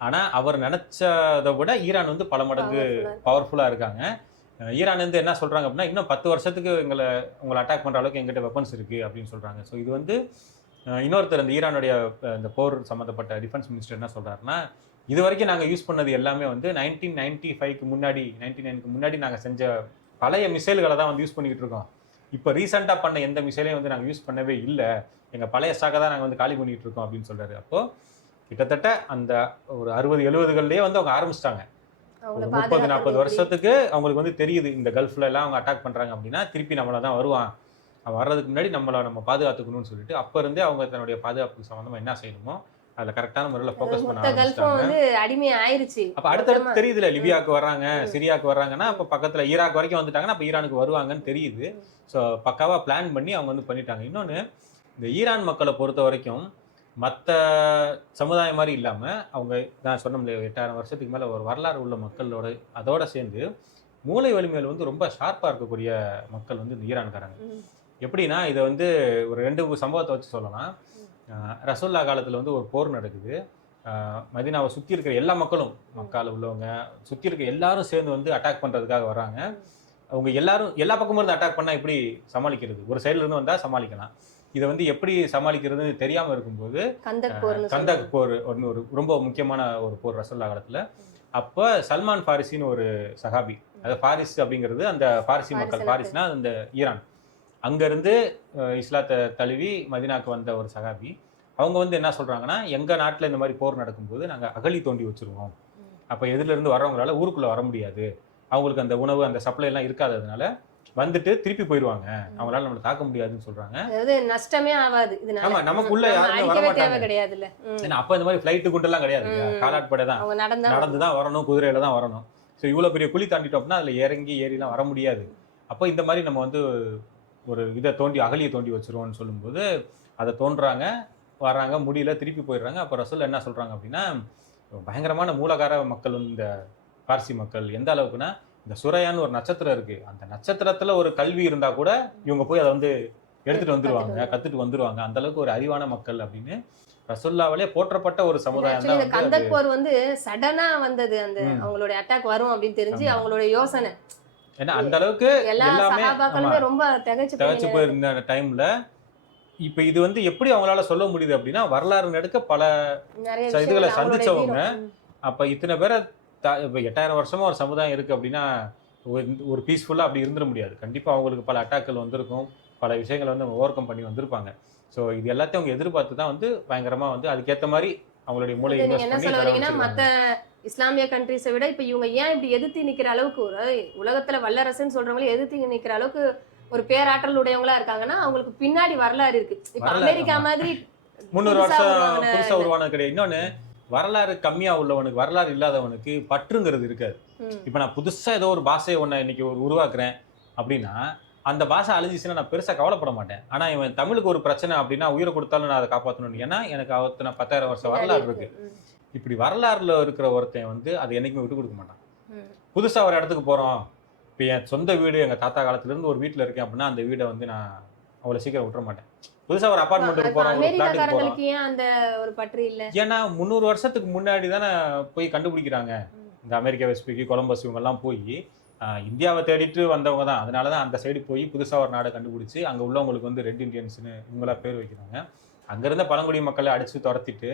ஆனால் அவர் நினச்சதை விட ஈரான் வந்து பல மடங்கு பவர்ஃபுல்லாக இருக்காங்க. ஈரான் வந்து என்ன சொல்கிறாங்க அப்படின்னா, இன்னும் 10 வருஷத்துக்கு உங்களை அட்டாக் பண்ணுற அளவுக்கு எங்கிட்ட வெப்பன்ஸ் இருக்குது அப்படின்னு சொல்கிறாங்க. ஸோ இது வந்து இன்னொருத்தர் இந்த ஈரானுடைய இந்த போர் சம்மந்தப்பட்ட டிஃபென்ஸ் மினிஸ்டர் என்ன சொல்கிறாருன்னா, இது வரைக்கும் நாங்கள் யூஸ் பண்ணது எல்லாமே வந்து 1995க்கு முன்னாடி 99க்கு முன்னாடி நாங்கள் செஞ்ச பழைய மிசைல்களை தான் வந்து யூஸ் பண்ணிக்கிட்டு இருக்கோம். இப்போ ரீசெண்டாக பண்ண எந்த மிசைலையும் வந்து நாங்கள் யூஸ் பண்ணவே இல்லை, எங்கள் பழைய ஸ்டாக்கை தான் நாங்கள் வந்து காலி பண்ணிகிட்டு இருக்கோம் அப்படின்னு சொல்கிறாரு. அப்போது கிட்டத்தட்ட அந்த ஒரு 60-70களிலேயே வந்து அவங்க ஆரம்பிச்சிட்டாங்க. 30-40 வருஷத்துக்கு அவங்களுக்கு வந்து தெரியுது, இந்த கல்ஃப்ல எல்லாம் அவங்க அட்டாக் பண்ணுறாங்க அப்படின்னா திருப்பி நம்மளை தான் வருவான், அவன் வர்றதுக்கு முன்னாடி நம்ம பாதுகாத்துக்கணும்னு சொல்லிட்டு அப்போ இருந்தே அவங்க தன்னுடைய பாதுகாப்புக்கு சம்மந்தமாக என்ன செய்யணுமோ அதில் கரெக்டான முறையில் ஃபோக்கஸ் பண்ண ஆரம்பிச்சிட்டாங்க. அடிமை ஆயிருச்சு. அப்போ அடுத்தடுத்து தெரியுதுல, லிபியாவுக்கு வர்றாங்க, சிரியாவுக்கு வர்றாங்கன்னா அப்போ பக்கத்தில் ஈராக் வரைக்கும் வந்துட்டாங்கன்னா அப்போ ஈரானுக்கு வருவாங்கன்னு தெரியுது. ஸோ பக்காவாக பிளான் பண்ணி அவங்க வந்து பண்ணிட்டாங்க. இன்னொன்று, இந்த ஈரான் மக்களை பொறுத்த வரைக்கும் மற்ற சமுதாயம் மாதிரி இல்லாமல் அவங்க நான் சொன்ன முடியாது 8000 வருஷத்துக்கு மேலே ஒரு வரலாறு உள்ள மக்களோட அதோட சேர்ந்து மூளை வலிமையில் வந்து ரொம்ப ஷார்ப்பாக இருக்கக்கூடிய மக்கள் வந்து இந்த ஈரான்காரங்க. எப்படின்னா, இதை வந்து ஒரு 2 சம்பவத்தை வச்சு சொல்லலாம். ரசூல்லா காலத்தில் வந்து ஒரு போர் நடக்குது. மதீனாவை சுற்றி இருக்கிற எல்லா மக்களும், மக்கால உள்ளவங்க சுற்றி இருக்கிற எல்லாரும் சேர்ந்து வந்து அட்டாக் பண்ணுறதுக்காக வர்றாங்க. அவங்க எல்லாரும் எல்லா பக்கமும் இருந்து அட்டாக் பண்ணால் எப்படி சமாளிக்கிறது? ஒரு சைடில் இருந்து வந்தால் சமாளிக்கலாம், இதை வந்து எப்படி சமாளிக்கிறதுன்னு தெரியாமல் இருக்கும்போது கந்தக் போர் ஒரு ரொம்ப முக்கியமான ஒரு போர் ரசூல்லா காலத்தில். அப்போ சல்மான் ஃபாரிசின்னு ஒரு சஹாபி, அது ஃபாரிஸ் அப்படிங்கிறது அந்த ஃபாரிசி மக்கள், ஃபாரிஸ்னா அந்த ஈரான், அங்கேருந்து இஸ்லாத்தை தழுவி மதினாக்கு வந்த ஒரு சஹாபி. அவங்க வந்து என்ன சொல்கிறாங்கன்னா, எங்கள் நாட்டில் இந்த மாதிரி போர் நடக்கும்போது நாங்கள் அகழி தோண்டி வச்சுருவோம், அப்போ எதிலிருந்து வர்றவங்களால ஊருக்குள்ளே வர முடியாது, அவங்களுக்கு அந்த உணவு அந்த சப்ளை எல்லாம் இருக்காததுனால வந்துட்டு திருப்பி போயிடுவாங்க, அவங்களால நம்மளை தாக்க முடியாதுன்னு சொல்றாங்க. அதாவது நஷ்டமே ஆகாது. ஆமா, நமக்குள்ள யாருமே வர மாட்டாங்க. ஏன்னா அப்ப இந்த மாதிரி ஃப்ளைட்டு குண்டெல்லாம் கிடையாது, காலாட்படை தான், நடந்து தான் வரணும், குதிரையில தான் வரணும். ஸோ இவ்வளோ பெரிய குழி தாண்டிட்டோம் அப்படின்னா அதில் இறங்கி ஏறிலாம் வர முடியாது. அப்போ இந்த மாதிரி நம்ம வந்து ஒரு இதை தோண்டி அகலியை தோண்டி வச்சிருவோம்னு சொல்லும்போது அதை தோன்றாங்க, வர்றாங்க, முடியல, திருப்பி போயிடுறாங்க. அப்போ ரசூல் என்ன சொல்றாங்க அப்படின்னா, பயங்கரமான மூலகார மக்கள் இந்த பார்சி மக்கள் எந்த அளவுக்குன்னா, இந்த சுரையான்னு ஒரு நட்சத்திரம் இருக்கு, அந்த நட்சத்திரத்துல ஒரு கல்வி இருந்தா கூட இவங்க போய் அதை வந்து எடுத்துட்டு வந்துருவாங்க, கத்துட்டு வந்துருவாங்க, அந்த அளவுக்கு ஒரு அறிவான மக்கள் அப்படின்னு ரசூலுல்லாஹ்வாலே போற்றப்பட்ட ஒரு சமுதாயம் தான். கந்தக் போர் வந்து சடனா வந்தது, அந்த அவங்களோட அட்டாக் வரும் அப்படின்னு தெரிஞ்சு அவங்களோட யோசனை. ஏன்னா அந்த அளவுக்கு எல்லாமே ரொம்ப திகைச்சு போயிருந்த டைம்ல இப்ப இது வந்து எப்படி அவங்களால சொல்ல முடியுது அப்படின்னா, வரலாறு நடுக்க பல இதுகளை சந்திச்சவங்க. அப்ப இத்தனை பேரை இப்போ 8000 வருஷமா ஒரு சமுதாயம் இருக்குது அப்படின்னா ஒரு பீஸ்ஃபுல்லாக அப்படி இருந்துட முடியாது. கண்டிப்பாக அவங்களுக்கு பல அட்டாக்கள் வந்திருக்கும், பல விஷயங்களை வந்து அவங்க ஓவர் கம் பண்ணி வந்திருப்பாங்க. ஸோ இது எல்லாத்தையும் அவங்க எதிர்பார்த்து தான் வந்து பயங்கரமாக வந்து அதுக்கேற்ற மாதிரி அவங்களுடைய மூளை என்ன சொல்ல வரீங்கன்னா, மற்ற இஸ்லாமிய கண்ட்ரிஸை விட இப்போ இவங்க ஏன் இப்படி எதிர்த்து நிற்கிற அளவுக்கு, ஒரு உலகத்தில் வல்லரசுன்னு சொல்கிறவங்களே எதிர்த்து நிற்கிற அளவுக்கு ஒரு பேராற்றல் உடையவங்களா இருக்காங்கன்னா அவங்களுக்கு பின்னாடி வரலாறு இருக்கு. இப்போ அமெரிக்கா மாதிரி 300 வருஷம் புதுசாக உருவானது கிடையாது. இன்னொன்று, வரலாறு கம்மியா உள்ளவனுக்கு, வரலாறு இல்லாதவனுக்கு பற்றுங்கிறது இருக்காது. இப்ப நான் புதுசா ஏதோ ஒரு பாஷையை ஒண்ணு இன்னைக்கு உருவாக்குறேன் அப்படின்னா அந்த பாஷை அழிஞ்சிச்சுன்னா நான் பெருசா கவலைப்பட மாட்டேன். ஆனா இவன் தமிழுக்கு ஒரு பிரச்சனை அப்படின்னா உயிரை கொடுத்தாலும் நான் அதை காப்பாற்றணும், ஏன்னா எனக்கு அவத்தனை 10,000 வருஷம் வரலாறு இருக்கு. இப்படி வரலாறுல இருக்கிற ஒருத்தன் வந்து அதை என்னைக்குமே விட்டு கொடுக்க மாட்டான். புதுசா ஒரு இடத்துக்கு போறோம், இப்போ என் சொந்த வீடு எங்க தாத்தா காலத்துல இருந்து ஒரு வீட்டுல இருக்கேன் அப்படின்னா அந்த வீடை வந்து நான் அவ்வளவு சீக்கிரம் விட்டுற மாட்டேன். புதுசா ஒரு அபார்ட்மெண்ட்டுக்கு போறோம், ஒரு ஃபிளாட்டுக்கு போறோம், அந்த ஒரு பற்று இல்ல. ஏன்னா 300 வருஷத்துக்கு முன்னாடி தானே போய் கண்டுபிடிக்கிறாங்க. இந்த அமெரிக்கா வெஸ்பிக்கு கொலம்பஸ் இவங்க எல்லாம் போய் இந்தியாவை தேடிட்டு வந்தவங்க தான். அதனால தான் அந்த சைடு போய் புதுசா ஒரு நாடை கண்டுபிடிச்சு அங்க உள்ளவங்களுக்கு வந்து ரெட் இண்டியன்ஸ்னு இவங்களா பேர் வைக்கிறாங்க. அங்கிருந்த பழங்குடி மக்களை அடிச்சு துரத்திட்டு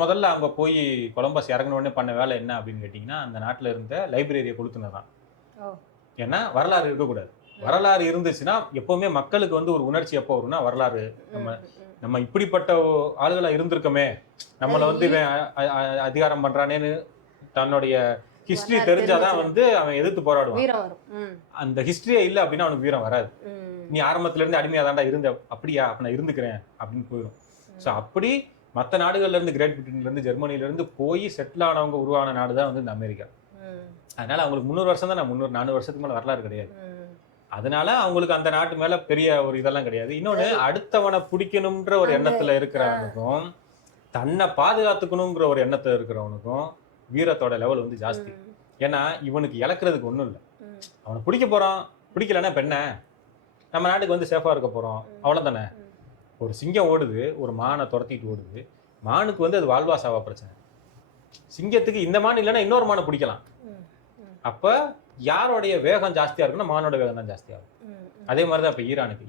முதல்ல அவங்க போய் கொலம்பஸ் இறங்கின உடனே பண்ண வேலை என்ன அப்படின்னு கேட்டிங்கன்னா, அந்த நாட்டில் இருந்த லைப்ரரியை கொடுத்துனதான். ஏன்னா வரலாறு இருக்கக்கூடாது. வரலாறு இருந்துச்சுன்னா எப்பவுமே மக்களுக்கு வந்து ஒரு உணர்ச்சி எப்போ வரும்னா, வரலாறு நம்ம இப்படிப்பட்ட ஆளுகளா இருந்திருக்கோமே, நம்மளை வந்து அதிகாரம் பண்றானேன்னு தன்னுடைய ஹிஸ்டரி தெரிஞ்சாதான் வந்து அவன் எதிர்த்து போராடுவான். அந்த ஹிஸ்டரியே இல்லை அப்படின்னா அவனுக்கு வீரம் வராது. நீ ஆரம்பத்துல இருந்து அடிமையா தாண்டா இருந்த, அப்படியா அப்ப நான் இருந்துக்கிறேன் அப்படின்னு போயிடும். ஸோ அப்படி மற்ற நாடுகள்ல இருந்து கிரேட் பிரிட்டன்ல இருந்து ஜெர்மனில இருந்து போய் செட்டில் ஆனவங்க உருவான நாடு தான் வந்து இந்த அமெரிக்கா. அதனால அவங்களுக்கு 300 வருஷம் தான், 400 வருஷத்துக்கு மேல வரலாறு கிடையாது. அதனால அவங்களுக்கு அந்த நாட்டு மேல பெரிய ஒரு இதெல்லாம் கிடையாது. இன்னொன்னு, அடுத்தவனை பிடிக்கணும்ன்ற ஒரு எண்ணத்துல இருக்கிறவனுக்கும் தன்னை பாதுகாத்துக்கணுங்கிற ஒரு எண்ணத்துல இருக்கிறவனுக்கும் வீரத்தோட லெவல் வந்து ஜாஸ்தி. ஏன்னா இவனுக்கு இழக்கிறதுக்கு ஒண்ணும் இல்லை. அவனை பிடிக்க போறான், பிடிக்கலன்னா இப்ப என்ன, நம்ம நாட்டுக்கு வந்து சேஃபா இருக்க போறோம், அவ்வளவுதானே. ஒரு சிங்கம் ஓடுது, ஒரு மானை துரத்திட்டு ஓடுது. மானுக்கு வந்து அது வாழ்வா சாவா பிரச்சனை. சிங்கத்துக்கு இந்த மான் இல்லைன்னா இன்னொரு மானை பிடிக்கலாம். அப்ப யாரோடைய வேகம் ஜாஸ்தியா இருக்குன்னா மானோட வேகம் தான் ஜாஸ்தியா இருக்கும். அதே மாதிரிதான் இப்ப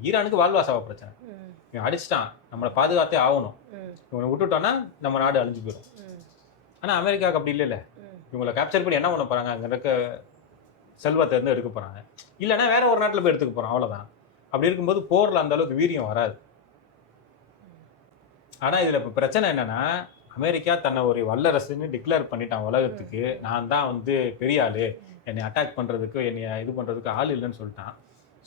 ஈரானுக்கு வாழ்வா சாவா பிரச்சனை. இவன் அடிச்சிட்டான், நம்மளை பாதுகாத்தே ஆகணும். இவனை விட்டுட்டோம்னா நம்ம நாடு அழிஞ்சு போயிடும். ஆனா அமெரிக்காவுக்கு அப்படி இல்லைல்ல. இவங்களை கேப்சர் பண்ணி என்ன பண்ண போறாங்க, அங்க இருக்க செல்வத்தை இருந்து எடுக்க போறாங்க, இல்லைன்னா வேற ஒரு நாட்டுல போய் எடுத்துக்க போறோம், அவ்வளவுதான். அப்படி இருக்கும்போது போர்ல அந்த அளவுக்கு வீரியம் வராது. ஆனா இதுல இப்ப பிரச்சனை என்னன்னா, அமெரிக்கா தன்னை ஒரு வல்லரசுன்னு டிக்ளேர் பண்ணிட்டான் உலகத்துக்கு. நான் தான் வந்து பெரிய ஆளு, என்னை அட்டாக் பண்றதுக்கு, என்னை இது பண்றதுக்கு ஆள் இல்லைன்னு சொல்லிட்டான்.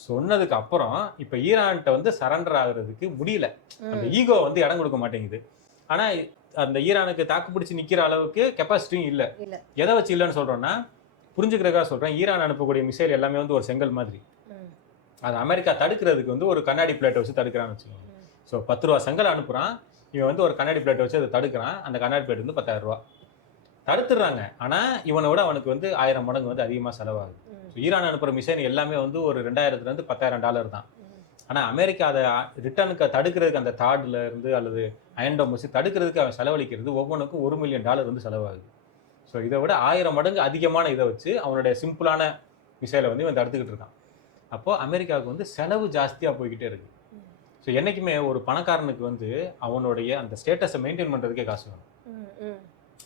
சொன்னதுக்கு அப்புறம் இப்ப ஈரான்கிட்ட வந்து சரண்டர் ஆகுறதுக்கு முடியல. அந்த ஈகோ வந்து இடம் கொடுக்க மாட்டேங்குது. ஆனா அந்த ஈரானுக்கு தாக்கு பிடிச்சி நிக்கிற அளவுக்கு கெப்பாசிட்டியும் இல்ல. எதை வச்சு இல்லைன்னு சொல்றோம்னா, புரிஞ்சுக்கிறதுக்காக சொல்றேன், ஈரான் அனுப்பக்கூடிய மிசைல் எல்லாமே வந்து ஒரு செங்கல் மாதிரி. அது அமெரிக்கா தடுக்கிறதுக்கு வந்து ஒரு கண்ணாடி பிளேட்டை வச்சு தடுக்கிறான்னு வச்சுக்கோங்க. ஸோ 10 ரூபா செங்கல் அனுப்புறான், இவன் வந்து ஒரு கண்ணாடி பிளேட்டை வச்சு அதை தடுக்கிறான். அந்த கண்ணாடி பிளேட் வந்து 10,000 ரூபா தடுத்துடுறாங்க. ஆனா இவனை விட அவனுக்கு வந்து 1000 மடங்கு வந்து அதிகமா செலவாகுது. ஈரான் அனுப்புற மிசைல் எல்லாமே வந்து ஒரு $2000 $10,000 தான். ஆனா அமெரிக்கா அதை ரிட்டர்னுக்கு தடுக்கிறதுக்கு, அந்த தாட்ல இருந்து அல்லது அயன்டோம் வச்சு தடுக்கிறதுக்கு அவன் செலவழிக்கிறது ஒவ்வொன்றுக்கும் $1 மில்லியன் வந்து செலவாகுது. ஸோ இதை விட 1000 மடங்கு அதிகமான இதை வச்சு அவனுடைய சிம்பிளான மிசைலை வந்து இவன் தடுத்துக்கிட்டு இருக்கான். அப்போ அமெரிக்காவுக்கு வந்து செலவு ஜாஸ்தியா போய்கிட்டே இருக்கு. ஸோ என்னைக்குமே ஒரு பணக்காரனுக்கு வந்து அவனுடைய அந்த ஸ்டேட்டஸை மெயின்டைன் பண்றதுக்கே காசு வேணும்.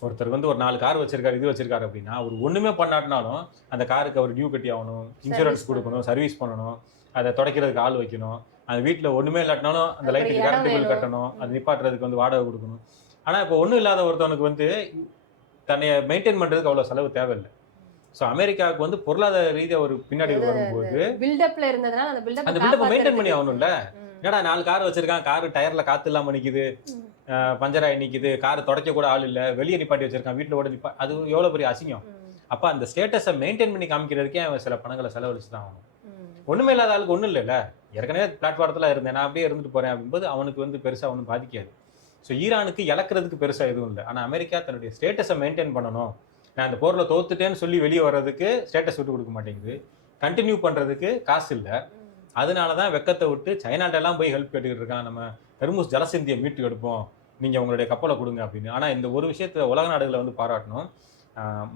ஒருத்தருக்கு வந்து ஒரு 4 கார் வச்சிருக்காரு, இது வச்சிருக்காரு அப்படின்னா, அவர் ஒண்ணுமே பண்ணாட்டினாலும் அந்த காருக்கு அவர் டியூ கட்டி ஆகணும், இன்சூரன்ஸ் கொடுக்கணும், சர்வீஸ் பண்ணணும், அதை துடைக்கிறதுக்கு ஆள் வைக்கணும், அந்த வீட்டில் ஒண்ணுமே இல்லாட்டினாலும் அந்த லைட்டுக்கு கரண்ட் பில் கட்டணும், அது நிப்பாட்டுறதுக்கு வந்து வாடகை கொடுக்கணும். ஆனா இப்போ ஒன்றும் இல்லாத ஒருத்தவனுக்கு வந்து தன்னை மெயின்டைன் பண்றதுக்கு அவ்வளவு செலவு தேவையில்லை. ஸோ அமெரிக்காவுக்கு வந்து பொருளாதார ரீதியாக ஒரு பின்னாடி வரும்போது பில்டப்ல இருந்ததுனால அந்த பில்டப்பை மெயின்டைன் பண்ணி ஆகணும்ல. என்னடா 4 கார் வச்சிருக்கான், காரு டயர்ல காத்து இல்லாம நிக்குது, பஞ்சராய் நிக்குது, கார் துடைக்க கூட ஆள் இல்ல, வெளியே நிப்பாட்டி வச்சிருக்கான், வீட்டுல கூட அது எவ்வளவு பெரிய அசிங்கம். அப்ப அந்த ஸ்டேட்டஸை மெயின்டைன் பண்ணி காமிக்கிறதுக்கே அவன் சில பணங்களை செலவழிச்சு தான் ஆகணும். ஒண்ணுமே இல்லாத ஆளுக்கு ஒண்ணும் இல்லைல்ல. ஏற்கனவே பிளாட்ஃபாரத்துல இருந்தேன், நான் அப்படியே இருந்துட்டு போறேன் அப்படின்போது அவனுக்கு வந்து பெருசா ஒன்றும் பாதிக்காது. ஸோ ஈரானுக்கு இழக்கிறதுக்கு பெருசா எதுவும் இல்லை. ஆனா அமெரிக்கா தன்னுடைய ஸ்டேட்டஸை மெயின்டைன் பண்ணணும், நான் இந்த போர்ல தோத்துட்டேன்னு சொல்லி வெளியே வர்றதுக்கு ஸ்டேட்டஸ் விட்டு கொடுக்க மாட்டேங்குது, கண்டினியூ பண்றதுக்கு காசு இல்லை. அதனாலதான் வெக்கத்தை விட்டு சைனாட்ட எல்லாம் போய் ஹெல்ப் கேட்டுக்கிட்டு இருக்கான், நம்ம ஹெர்முஸ் ஜலசந்தியை மீட்டு எடுப்போம், நீங்க உங்களுடைய கப்பலை கொடுங்க அப்படின்னு. ஆனா இந்த ஒரு விஷயத்த உலக நாடுகளை வந்து பாராட்டணும்.